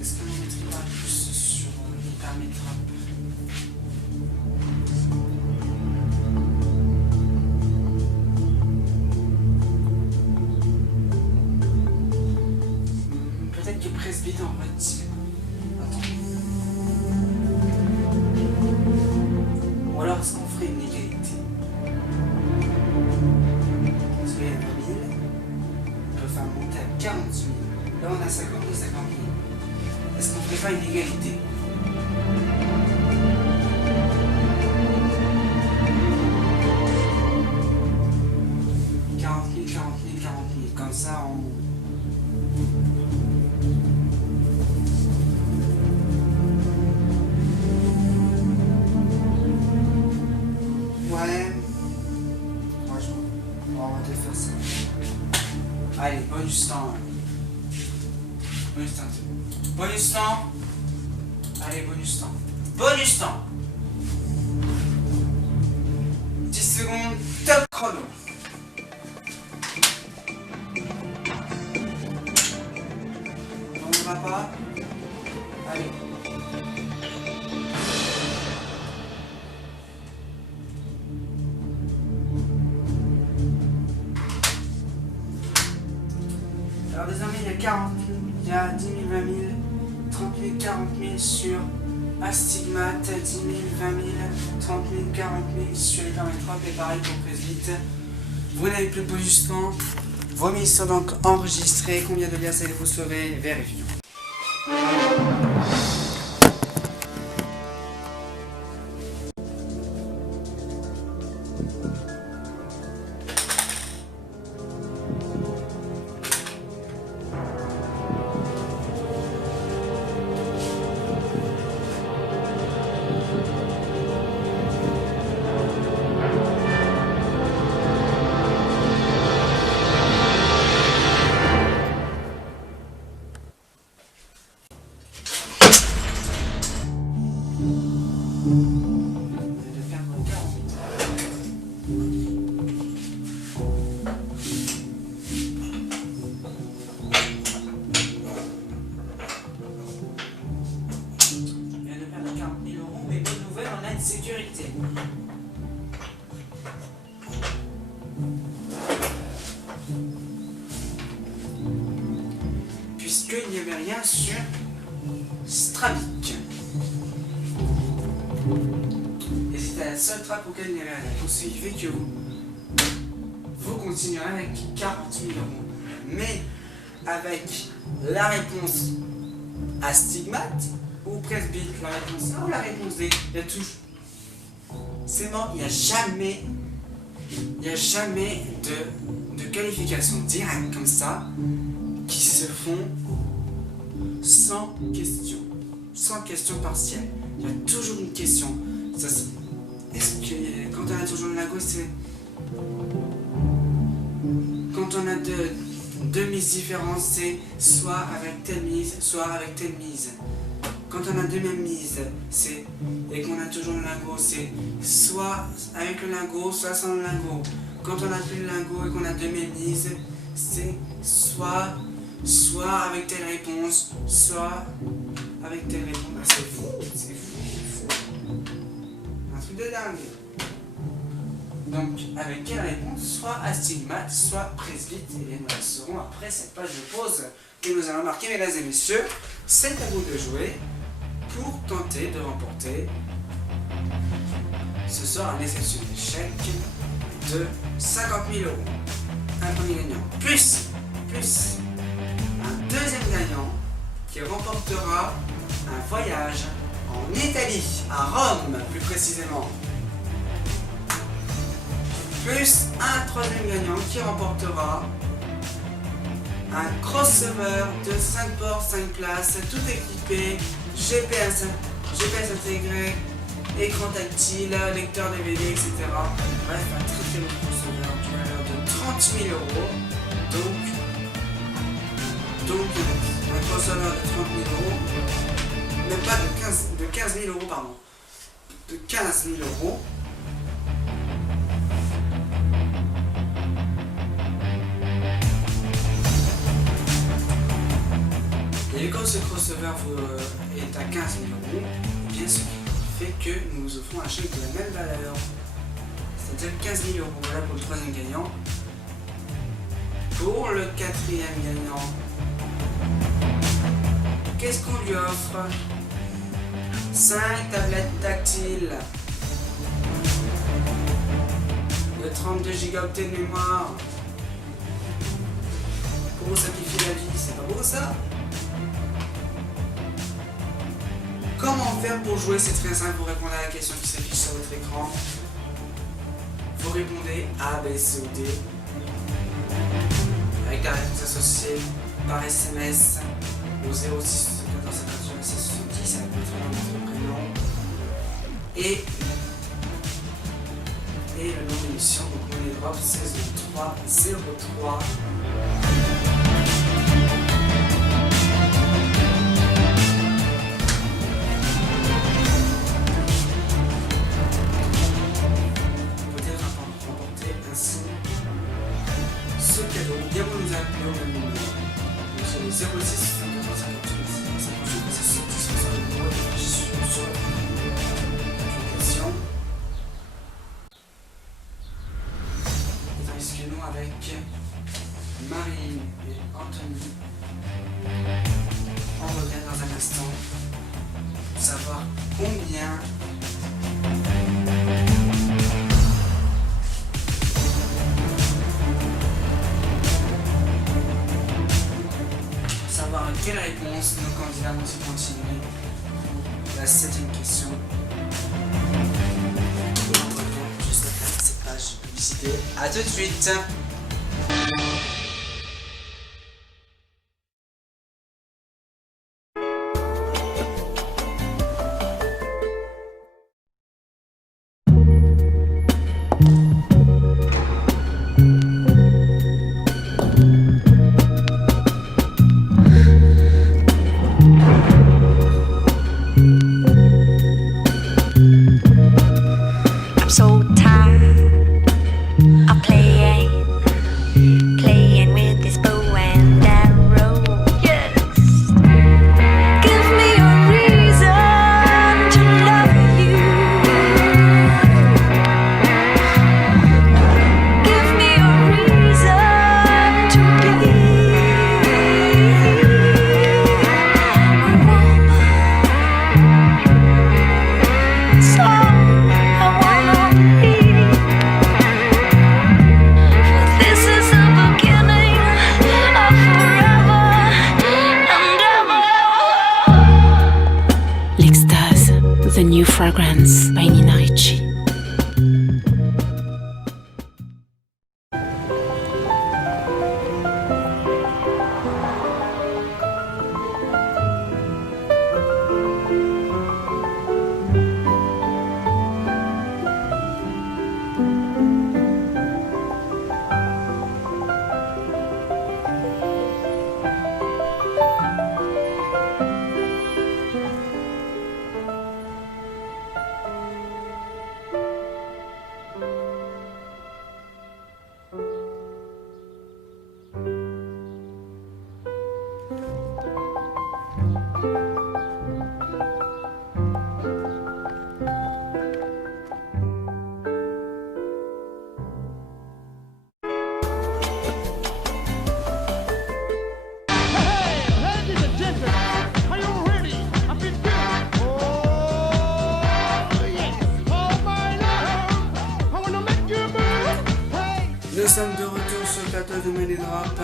Est-ce qu'on ne mettrait pas plus sur l'hypermétrape? Peut-être que presbyte en fait. Attends. Ou alors est-ce qu'on ferait une égalité? Parce qu'il y a 20 000, on peut faire monter à 40 000. Là on a 50 000, 50 000. Est-ce qu'on ferait pas une égalité? Comme ça on... Ouais. Franchement, on va te faire ça. Allez, bonus temps. Bonus temps. Bonus temps. Allez, bonus temps. Bonus temps. 10 secondes, top chrono. On ne va pas. Allez. Alors désormais il y a 40 000, il y a 10 000, 20 000, 30 000, 40 000 sur astigmate, 10 000, 20 000, 30 000, 40 000 sur l'hypermétrope et pareil pour presbyte. Vous n'avez plus de bonus temps. Vos mises sont donc enregistrées. Combien de liasses allez-vous sauver? Vérifions. Sécurité. Puisqu'il n'y avait rien sur Stravic. Et c'était la seule trappe auquel il n'y avait rien. Donc ce qui fait que vous continuerez avec 40 000 €. Mais avec la réponse astigmate ou presbyte, la réponse A ou la réponse D, il y a toujours... C'est mort, il n'y a jamais de qualification directe comme ça qui se font sans question partielle. Il y a toujours une question. Est-ce que quand on a toujours le lago, c'est quand on a deux mises différentes, c'est soit avec telle mise, soit avec telle mise. Quand on a deux mêmes mises, et qu'on a toujours le lingot, c'est soit avec le lingot, soit sans le lingot. Quand on a plus le lingot et qu'on a deux mêmes mises, c'est soit avec telle réponse, soit avec telle réponse. Ah, c'est fou. Un truc de dingue. Donc, avec quelle réponse? Soit astigmate, soit presbyte. Et bien, nous la saurons après cette page de pause que nous allons marquer, mesdames et messieurs. C'est à vous de jouer pour tenter de remporter ce soir un exceptionnel chèque de 50 000 €. Un premier gagnant, plus un deuxième gagnant qui remportera un voyage en Italie, à Rome plus précisément. Plus un troisième gagnant qui remportera un crossover de 5 portes, 5 places, tout équipé, GPS intégré, écran tactile, lecteur DVD, etc. Bref, un très très beau crossover d'une valeur de 30 000 €. Donc un crossover de 30 000 €, mais pas de 15 000 €, pardon. de 15 000 €. Et quand ce crossover est à 15 000 €, eh bien ce qui fait que nous vous offrons un chèque de la même valeur, c'est-à-dire 15 000 €. Voilà pour le troisième gagnant. Pour le quatrième gagnant, qu'est-ce qu'on lui offre? 5 tablettes tactiles de 32 gigaoctets de mémoire pour vous simplifier la vie. C'est pas beau ça? Comment faire pour jouer? C'est très simple. Vous répondez à la question qui s'affiche sur votre écran. Vous répondez A, B, C ou D avec la réponse associée par SMS au 06 74 56 70 avec votre nom, votre prénom et le nom d'émission. Donc Money Drop saison 3 03. Ce cadeau, bien vous nous appelez au même numéro. Donc sur le 06 74 58 58 60 € et sur l'application. Et tandis que nous, avec Marie et Anthony, on revient dans un instant pour savoir combien quelle réponse nos candidats vont se continuer pour la 7e question. Et on revient juste après cette page de publicité. A tout de suite. The New Fragrance by Nina Ricci. Nous sommes de retour sur le plateau de Money Drop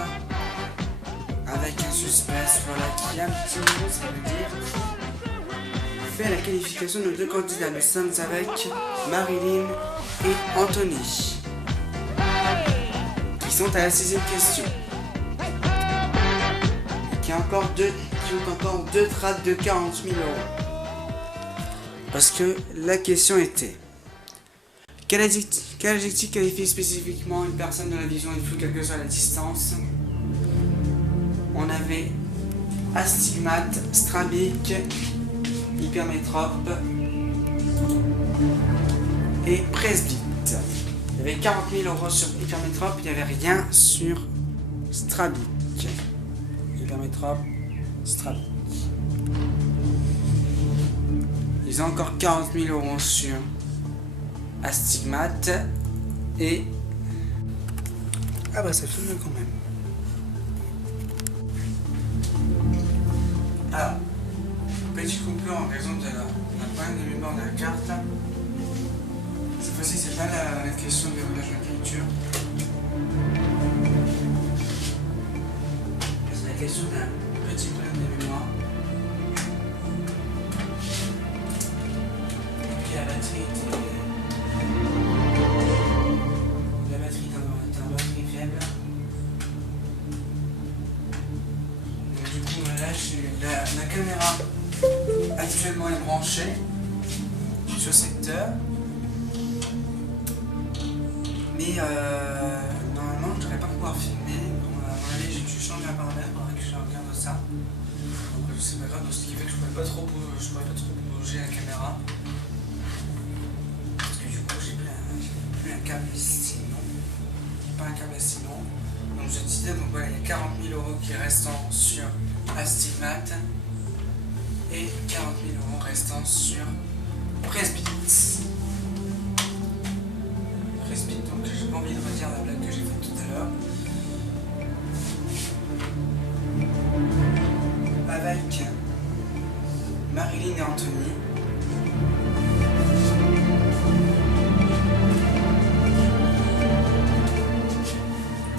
avec un suspense, voilà, qui a un petit niveau, ça veut dire fait la qualification de nos deux candidats. Nous sommes avec Marilyn et Anthony qui sont à la 6e question et qui ont encore deux trades de 40 000 €. Parce que la question était: quel adjectif qualifie spécifiquement une personne dont la vision est floue quelle que soit la distance? On avait astigmate, strambique, hypermétrope Et Presbyt. Il y avait 40 000 euros sur Hypermétropes, il n'y avait rien sur Strabic. Hypermétrope, Strabic. Ils ont encore 40 000 euros sur Astigmate. Et... ah bah ça filme quand même. Alors, petit coupure en raison de la panne de mémoire de la carte. Cette fois-ci, c'est pas la question de verrouillage d'écriture. C'est la question d'un petit problème de mémoire. Et puis la batterie était... la batterie était en batterie faible. Donc du coup, là, la caméra actuellement est branchée sur secteur. Mais normalement je ne devrais pas pouvoir filmer. Bon, à mon avis j'ai dû changer un paramètre, il faudrait que je regarde ça. Donc c'est pas grave, ce qui fait que je ne pourrais pas trop bouger la caméra. Parce que du coup j'ai plus un câble sinon. Pas un câble sinon. Donc je disais, donc voilà, il y a 40 000 euros qui restent sur Astigmate et 40 000 euros restant sur Presbyt. Donc j'ai pas envie de redire la blague que j'ai faite tout à l'heure. Avec Marilyn et Anthony.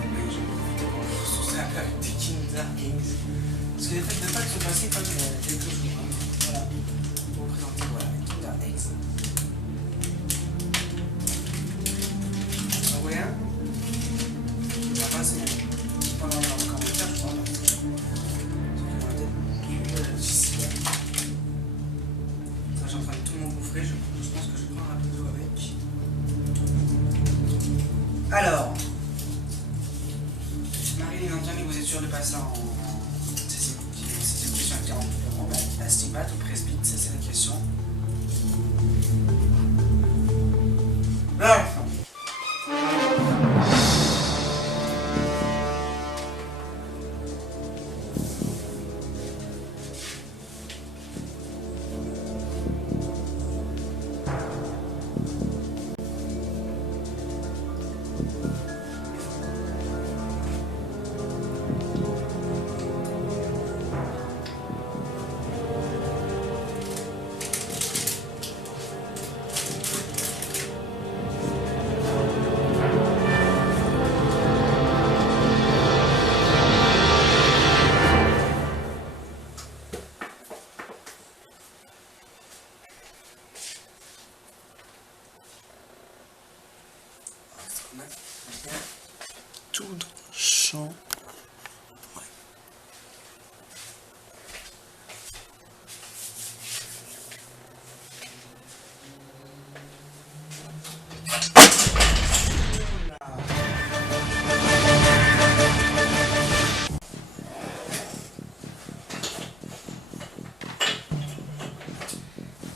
Oui, je vais profiter pour me ressourcer un peu avec des Kinder Kings. Parce que les fêtes de Pâques sont passées comme quelques jours. Voilà. Pour vous présenter, voilà, les Kinder Eggs. C'est pas dans les commentaires, je crois. Ça, j'ai en train de tout m'engouffrer. Je pense que je vais prendre un peu d'eau avec. Alors, Marilyn et Anthony, vous êtes sûr de passer en. C'est une question à 40 000 euros. Astigmate ou Presbyt, ça c'est la question. Bref. Tout dans le champ. Ouais.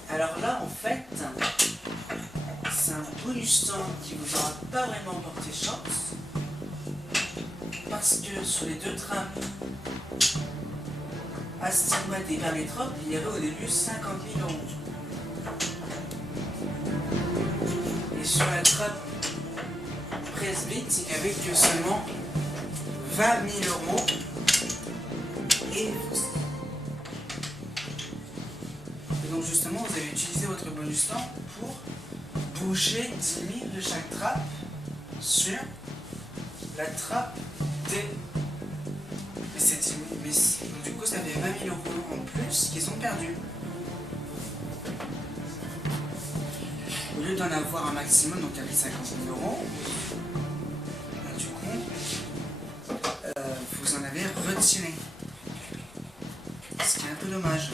Alors là, en fait, c'est un bonus temps qui vous aura pas vraiment porté chance. Parce que sur les deux trames Astigmate et Hypermétrope, il y avait au début 50 000 euros. Et sur la trappe Presbyt, il n'y avait que seulement 20 000 euros. Et donc justement, vous avez utilisé votre bonus temps pour bouger 10 000 de chaque trappe sur la trappe D. Mais c'est 10 000. Mais donc du coup, ça fait 20 000 euros en plus qui sont perdus. Au lieu d'en avoir un maximum, donc avec 50 000 euros, du coup, vous en avez retiré. Ce qui est un peu dommage.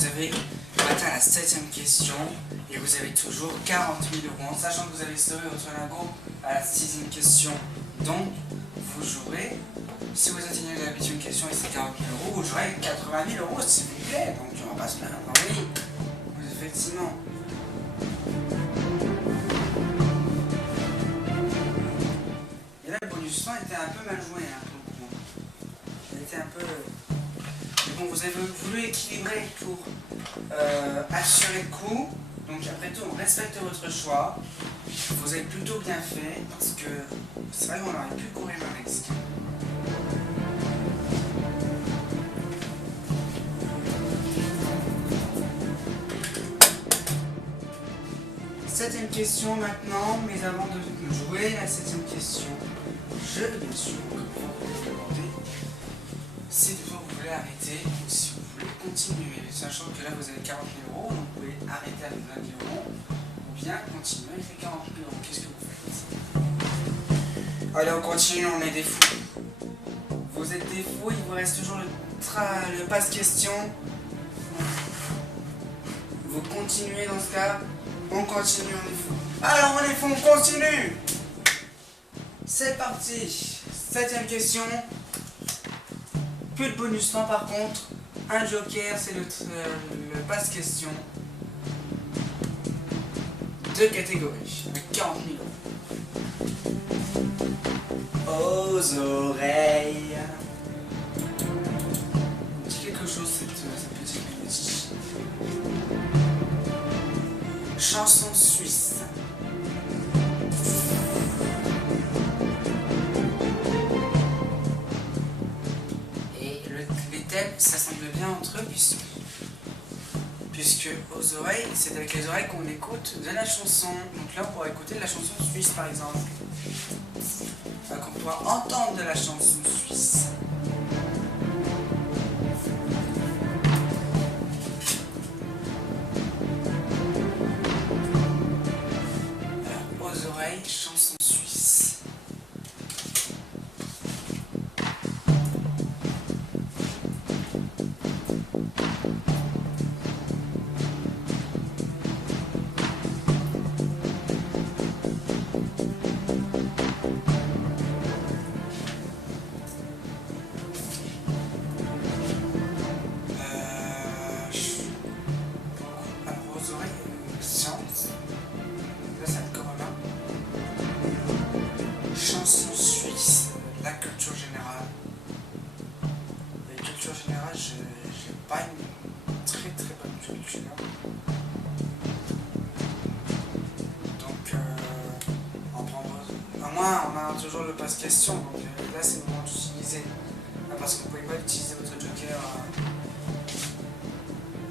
vous avez atteint la 7ème question et vous avez toujours 40 000 euros, en sachant que vous avez sauvé votre lingot à la 6ème question. Donc, vous jouerez, si vous atteignez la 8ème question et c'est 40 000 euros, vous jouerez 80 000 euros, s'il vous plaît. Donc, on va pas se plaindre. Oui, effectivement. Et là, le bonus 100 était un peu mal joué, hein, pour le coup. Il était un peu... Mais bon, vous avez voulu équilibrer pour assurer le coup. Donc après tout, on respecte votre choix. Vous avez plutôt bien fait parce que c'est vrai qu'on aurait pu courir le risque. Septième question maintenant, mais avant de jouer la 7ème question, je bien sûr vous demander si vous voulez arrêter ou si vous voulez continuer, sachant que là vous avez 40 000 euros, donc vous pouvez arrêter avec 20 000 euros ou bien continuer avec les 40 000 euros. Qu'est-ce que vous faites? Allez, on continue, on est des fous. Vous êtes des fous, il vous reste toujours le passe-question. Vous continuez dans ce cas. On continue, on est fou. Alors on est fou, on continue. C'est parti. 7ème question. Plus de bonus temps par contre. Un joker, c'est le passe-question. 2 catégories. Avec 40 000 euros. Aux oreilles. Dit quelque chose cette petite mélodie. Chanson suisse. Et les thèmes s'assemblent bien entre eux puisque aux oreilles, c'est avec les oreilles qu'on écoute de la chanson. Donc là on pourra écouter de la chanson suisse par exemple. Donc on pourra entendre de la chanson suisse. Chanson suisse. Alors aux oreilles, science. Là ça me corrompt. Chanson suisse, la culture générale. La culture générale, j'ai pas une très bonne culture. Donc, on prend. À moins, on a toujours le passe-question, donc là c'est le moment d'utiliser. Parce que vous pouvez pas utiliser votre joker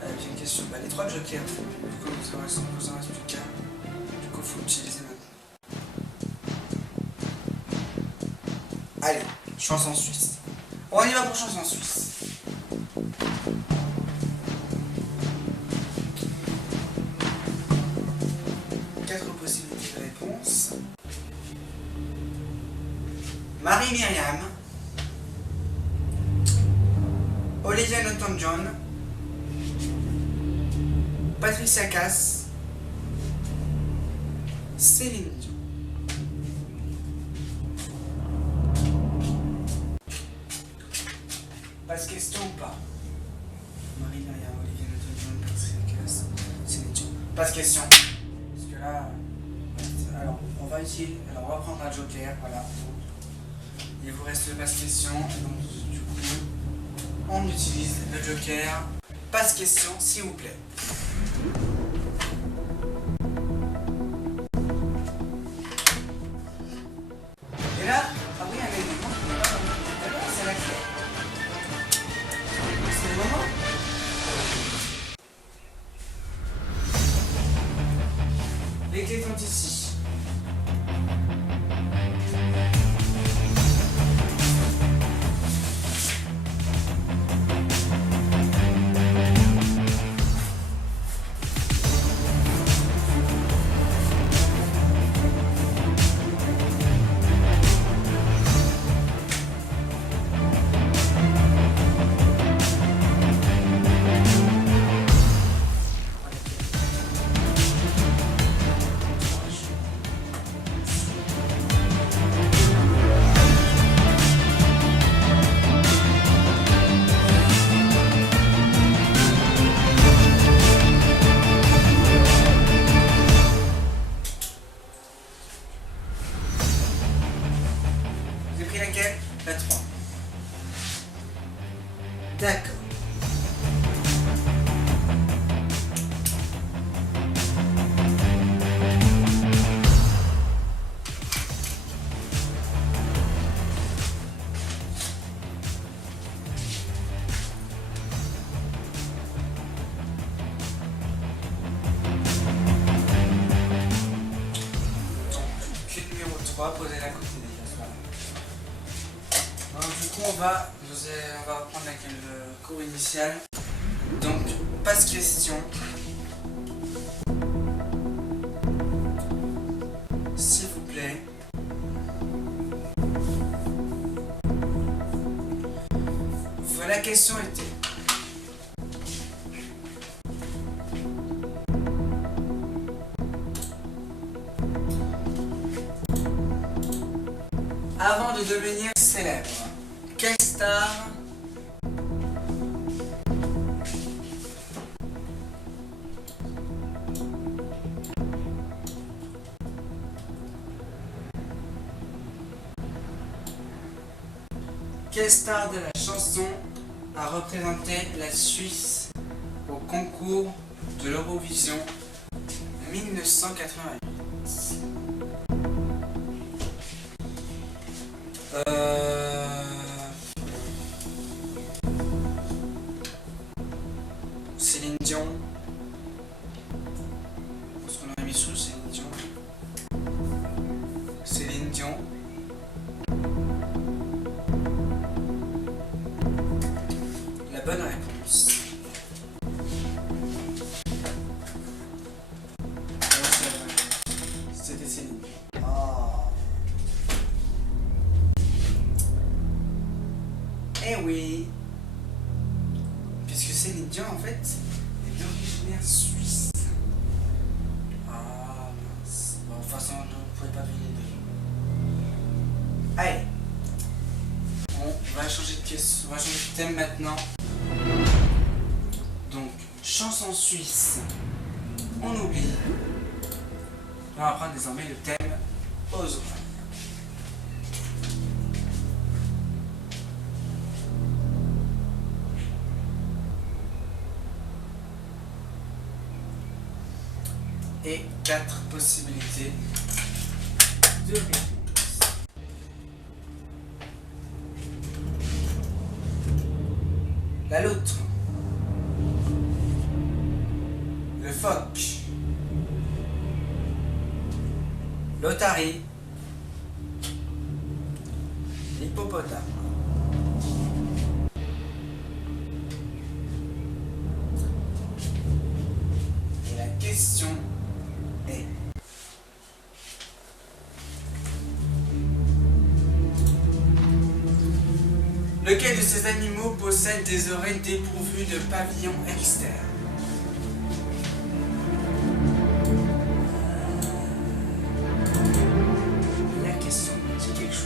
avec une question. Bah, les 3 jokers, pourquoi vous en reste plus qu'un. Du coup, il faut utiliser maintenant. Allez, chanson suisse. On y va pour chanson suisse. Quatre possibilités de réponse. Marie-Myriam, Olivia Newton-John, Patricia Cass, Céline Dion. Passe-question ou pas? Marie-Myriam, Olivia Newton-John, Patricia Cass, Céline Dion. Passe-question. Parce que là... Alors, on va prendre un joker, voilà. Il vous reste le passe-question, donc du coup, on utilise le joker. Passe-question, s'il vous plaît. Et là, ah oui, un élément qui n'est pas comme tout à l'heure, c'est la clé. C'est le moment. Les clés sont ici. pris laquelle? La 3. D'accord. Poser à côté déjà. Alors, du coup on va reprendre le cours initial. Donc passe question. S'il vous plaît. Voilà, la question était. Avant de devenir célèbre, quelle star de la chanson a représenté la Suisse au concours de l'Eurovision 1988? Céline Dion. Parce qu'on aurait mis sous Céline Dion. Céline Dion. La bonne réponse. C'était Céline. Eh oui, puisque Céline Dion en fait est originaire suisse. Ah mince. Bon, de toute façon, on ne pouvait pas deviner deux. Allez, on va changer de question, on va changer de thème maintenant. Donc, chanson suisse, on oublie. On va prendre désormais le thème aux oreilles. Et 4 possibilités de réponse. La loutre, le phoque, l'otarie, l'hippopotame. Et la question est: lequel de ces animaux possède des oreilles dépourvues de pavillons externes? La question me dit quelque chose.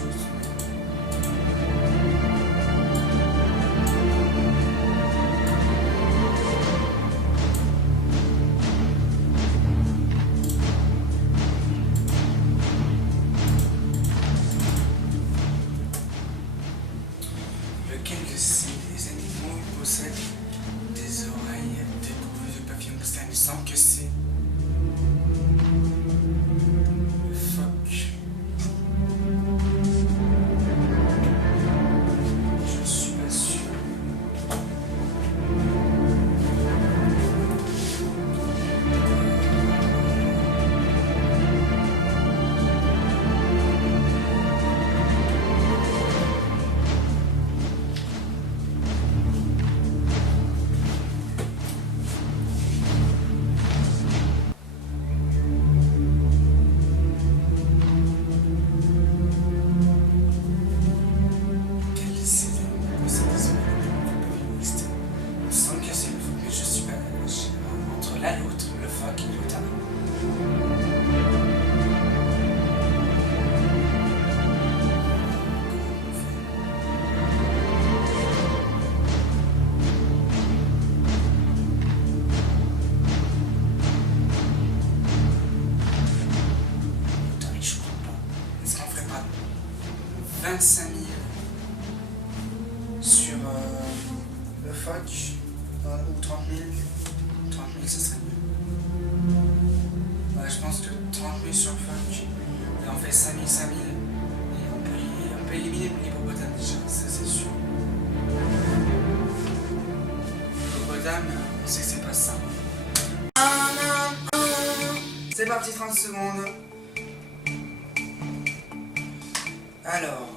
Lequel de ces animaux possède des oreilles 25 000 sur le Foch, ou 30 000. 30 000, ça serait mieux. Ouais, je pense que 30 000 sur le Foch, et on fait 5 000, 5 000, et on peut éliminer l'hippopotame déjà, ça c'est sûr. L'hippopotame, on sait que c'est pas ça. C'est parti, 30 secondes. Alors,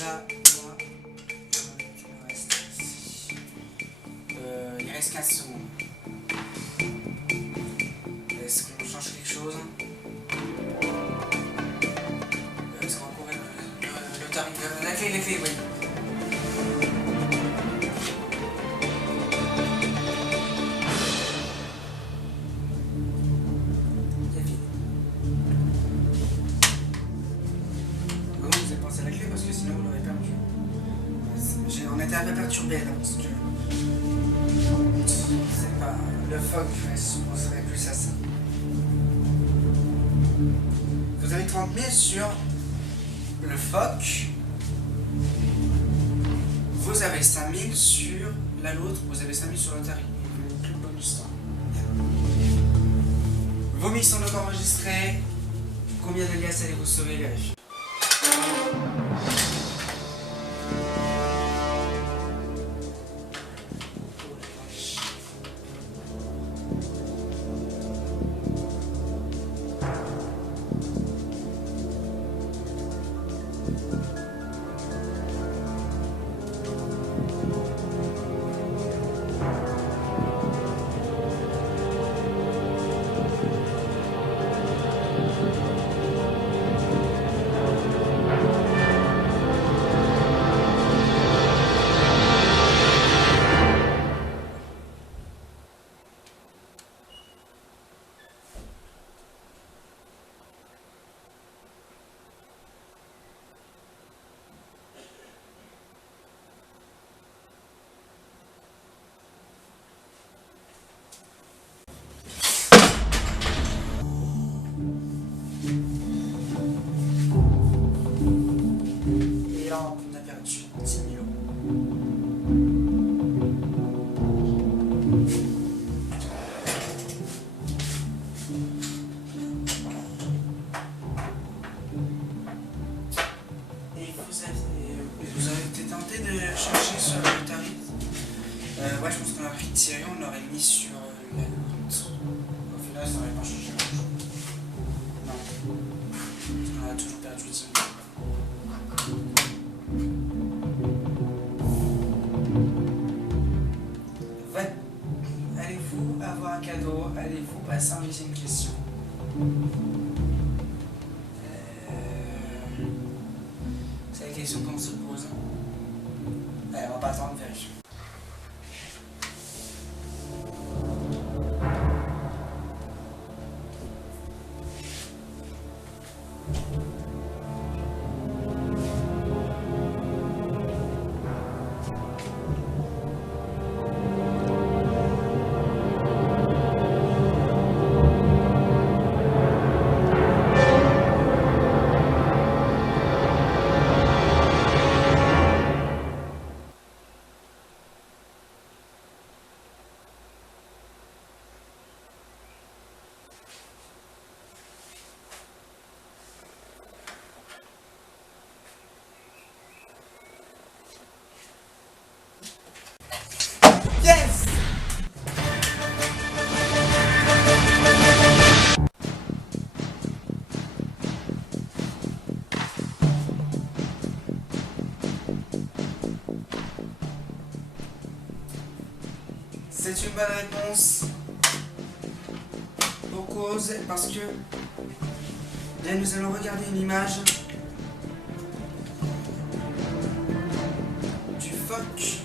là, il reste 15 secondes. Est-ce qu'on change quelque chose? Est-ce qu'on courait le tarif? La clé, oui. On était un peu perturbé là parce que c'est pas le Foch, on serait plus à ça. Vous avez 30 000 sur le Foch, vous avez 5 000 sur la l'autre, vous avez 5 000 sur l'Otari. Plus le bonus temps. Vos mix sont donc enregistrés. Combien de liasses allez-vous sauver? Vérifiez. On a perdu 10 millions. Et vous avez été tenté de chercher sur le tarif. Ouais, je pense qu'on aurait pris Thierry, on l'aurait mis sur la route. Au final, ça n'aurait pas changé grand-chose. Non. On a toujours perdu 10 millions. Allez-vous avoir un cadeau? Allez-vous passer en 8e question? C'est la question qu'on se pose. Allez, on va pas attendre de vérifier. C'est une bonne réponse. Pour cause, parce que là nous allons regarder une image du Foch.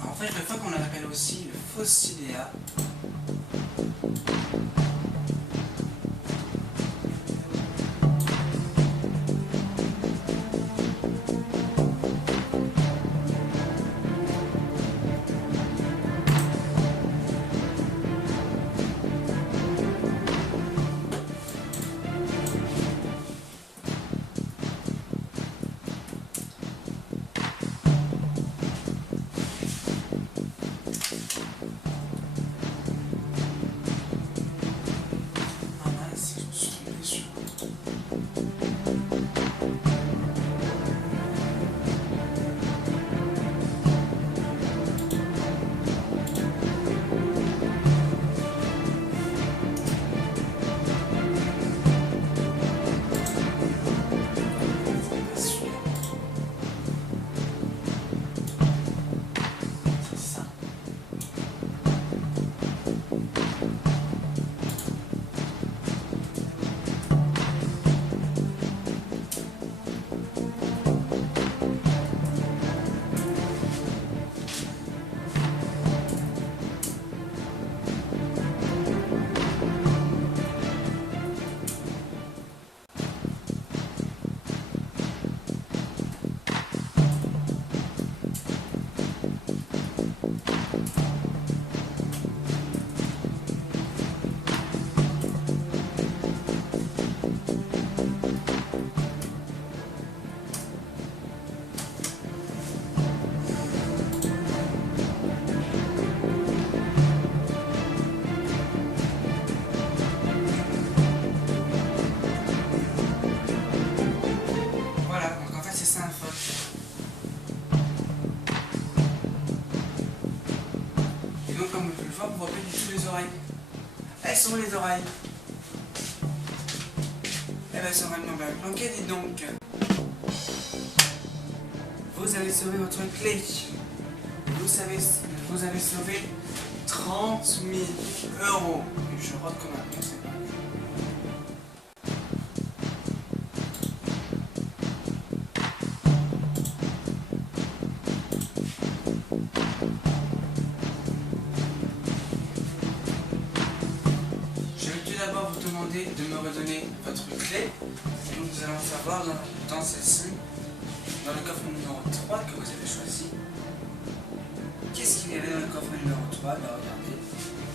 En fait, le fois qu'on appelle aussi le Fossilia. Ah mince, je me suis trompé sur... C'est celui-là. C'est ça. Voilà, donc en fait c'est ça un phoque. Et donc comme vous pouvez le voir, vous voyez du tout les oreilles. Elles sont les oreilles. Eh ben, sont vraiment bien planquées, dis donc. Vous avez sauvé votre clé. Vous avez sauvé 30 000 euros. Et je rote comme un con, c'est pas. Je vais tout d'abord vous demander de me redonner votre clé. Et donc nous allons savoir dans celle-ci, dans le coffre numéro 3 que vous avez choisi, qu'est-ce qu'il y avait dans le coffre numéro 3. Bah regardez,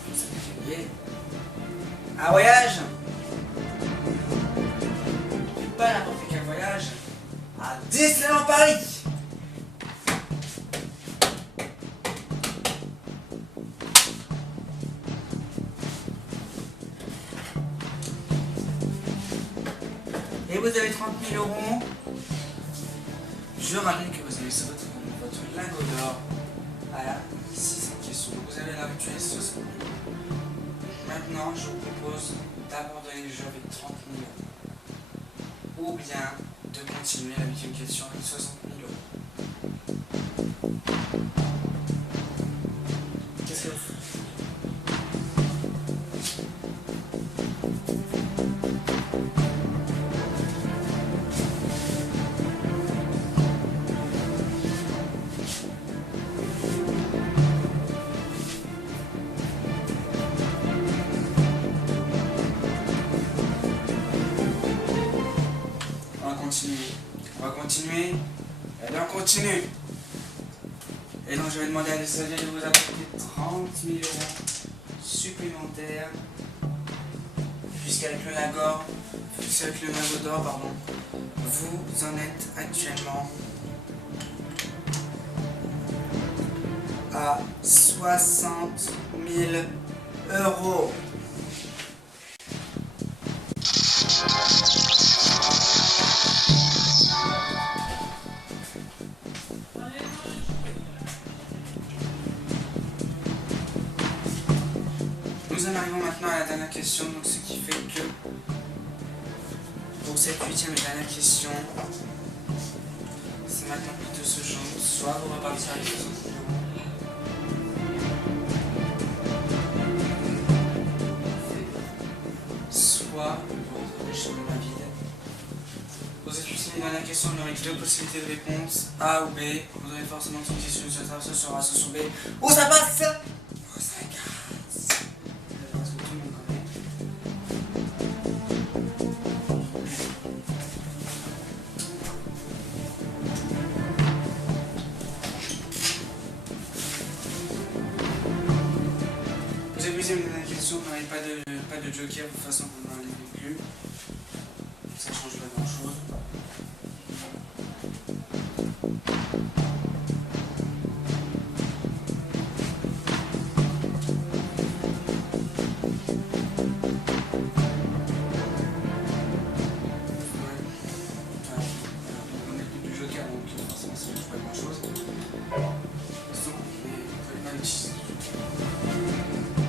vous avez gagné un voyage. Pas n'importe quel voyage, à Disneyland Paris. Et vous avez 30 000 euros. Je rappelle que vous avez sur votre lingot d'or à la 600 questions. Donc vous avez la rituelle 60 000. Maintenant, je vous propose d'abandonner le jeu avec 30 000 euros. Ou bien de continuer la 8e question avec 60 000 euros. Qu'est-ce que vous faites? On va continuer. Et bien on continue. Et donc je vais demander à l'Essavier de vous apporter 30 000 euros supplémentaires. Puisqu'avec le lingot d'or, pardon, vous en êtes actuellement à 60 000 euros. nous en arrivons maintenant à la dernière question, donc ce qui fait que pour cette 8e et dernière question, c'est maintenant plutôt ce genre. Soit vous repartez à l'épisode, soit vous retrouvez chez le vide. Pour cette 8e et dernière question, on aurait 2 possibilités de réponse, A ou B. Vous aurez forcément une question sur ça, ce sera ce sur B. Où ça passe? Où ça casse? Parce que tout le monde connaît. Vous avez posé une question, vous n'avez pas de joker, de toute façon vous n'en avez plus. Ça change pas grand chose.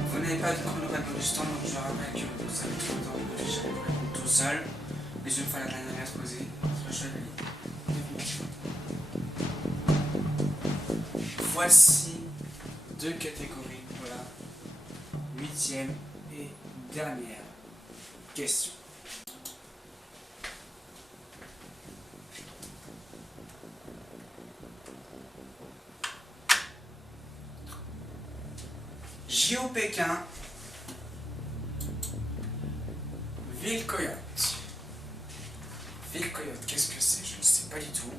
Vous n'avez pas de chronomètre du temps, donc je rappelle que vous avez tout le temps de réfléchir et de répondre tout seul. Mais une fois la dernière à se poser, je vais voici 2 catégories pour la 8e et dernière question. JO Pékin, Ville Coyote. Ville Coyote, qu'est-ce que c'est? Je ne sais pas du tout.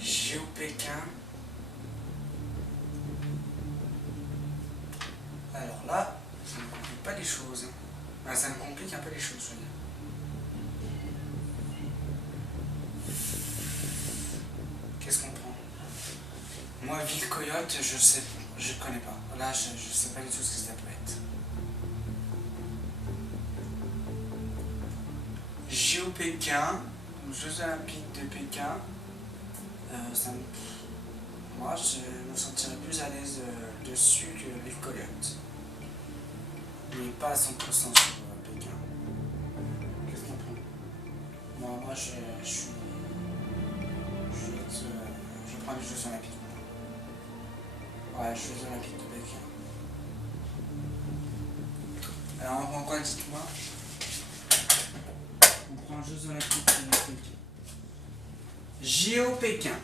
JO Pékin. Alors là, ça ne complique pas les choses. Enfin, ça me complique un peu les choses, je veux dire. Qu'est-ce qu'on prend? Moi, Ville Coyote, je connais pas. Là, je sais pas du tout ce que ça peut être. JO Pékin, Jeux Olympiques de Pékin, moi je me sentirais plus à l'aise dessus que Ville Coyote. Mais pas à 100% sur Pékin. Qu'est-ce qu'on prend? Moi je prends les Jeux Olympiques. Ouais, Jeux Olympiques de Pékin. Alors on prend quoi, dites-moi? On prend Jeux Olympiques de Pékin. JO Pékin.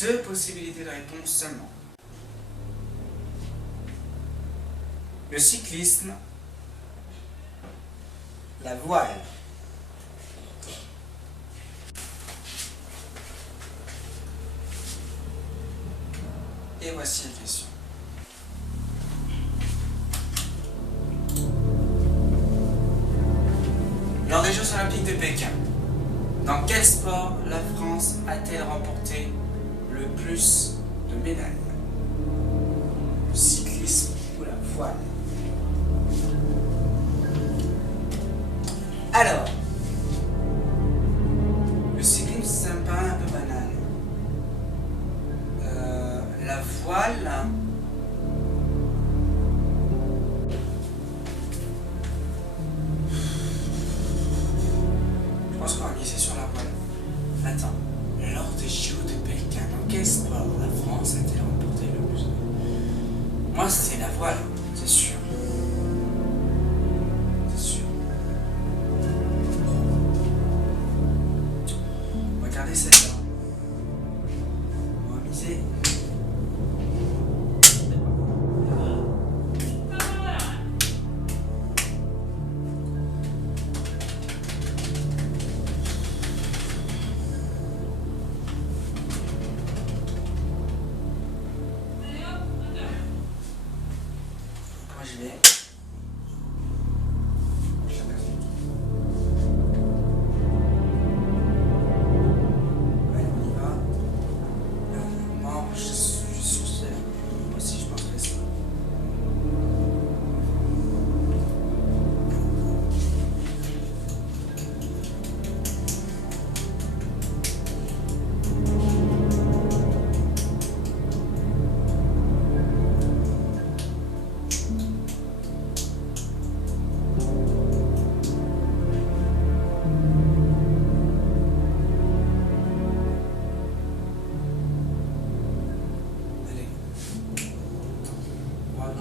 Deux possibilités de réponse seulement. Le cyclisme, la voile. Et voici la question. Lors des Jeux Olympiques de Pékin, dans quel sport la France a-t-elle remporté le plus de médailles? Le cyclisme ou la voile? Alors, le cyclisme, ça me paraît un peu banal. La voile, je pense qu'on va miser sur la voile. Attends, lors des JO de Pékin, dans quel sport la France a-t-elle remporté le plus? Moi, c'est la voile, c'est sûr. C'est sûr. Regardez celle-là. On va miser. Moi, j'y vais.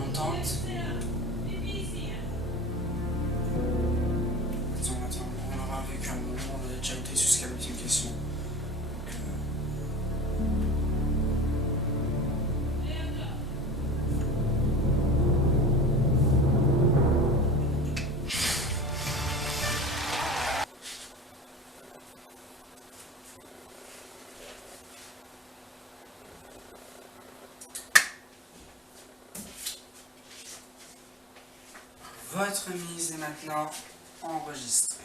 contente. On aura vécu un moment, on a déjà été jusqu'à multiplication. Votre mise est maintenant enregistrée.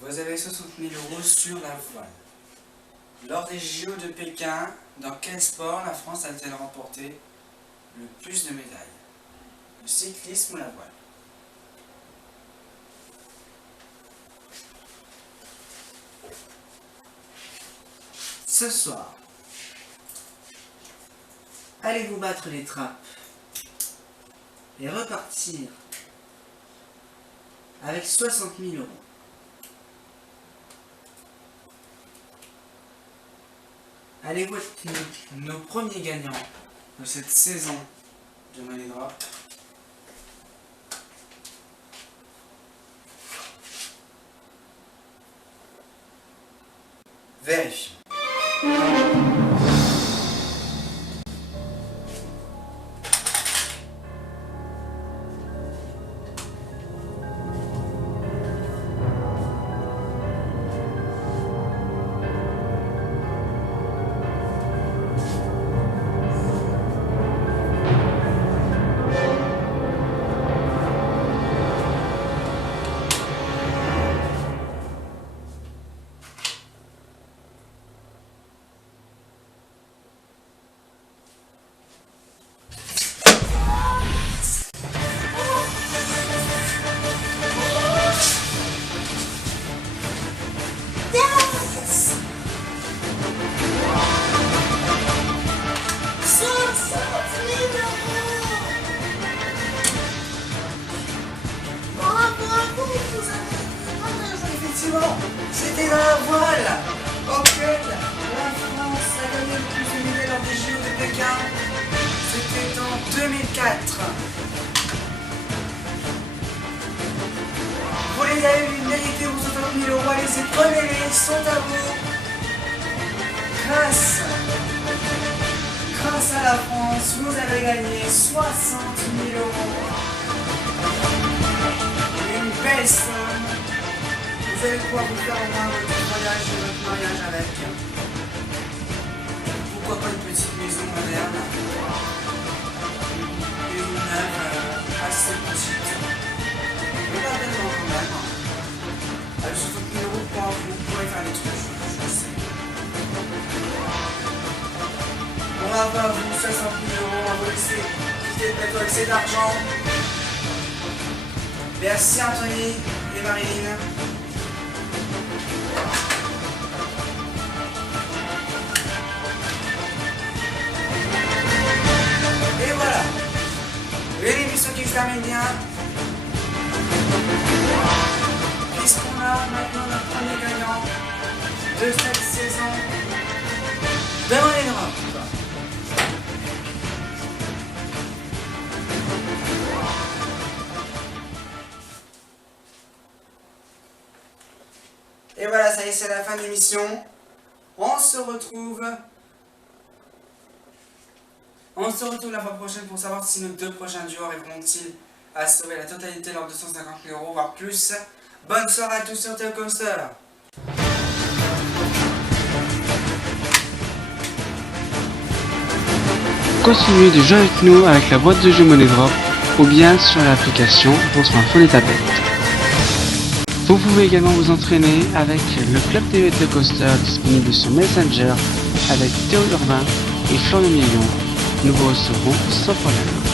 Vous avez 60 000 € sur la voile. Lors des JO de Pékin, dans quel sport la France a-t-elle remporté le plus de médailles? Le cyclisme ou la voile? Ce soir, allez-vous battre les trappes et repartir avec 60 000 €? Allez-vous être nos premiers gagnants de cette saison de Money Drop? Vérifions. C'était dans la voile auquel la France a gagné le plus de médailles lors des JO de Pékin. C'était en 2004. Vous les avez méritez vos 60 000 €. Allez, ces premiers sont à vous. Grâce à la France, vous avez gagné 60 000 €. Une belle somme. Vous allez pouvoir vous faire au moins votre voyage et votre mariage avec. Pourquoi pas une petite maison moderne? Une neuve assez petite. Mais pas tellement quand même. Avec 60 000 €, vous pourrez faire des trucs, je sais. Bravo à vous, 60 000 €, à vous laisser quitter le plateau avec cet argent. Merci Anthony et Marilyn. Et voilà, une émission qui se termine bien, puisqu'on a maintenant notre premier gagnant de cette saison de Money Drop. Et voilà, ça y est, c'est la fin de l'émission. On se retrouve la fois prochaine pour savoir si nos deux prochains duos arriveront-ils à sauver la totalité lors de 150 000 €, voire plus. Bonne soirée à tous sur Theo Coaster. Continuez de jouer avec nous avec la boîte de jeu Money Drop ou bien sur l'application pour smartphone et tablette. Vous pouvez également vous entraîner avec le club TV Theo Coaster disponible sur Messenger avec Théo Urbain et Florian Million. Nous vous recevrons sans problème.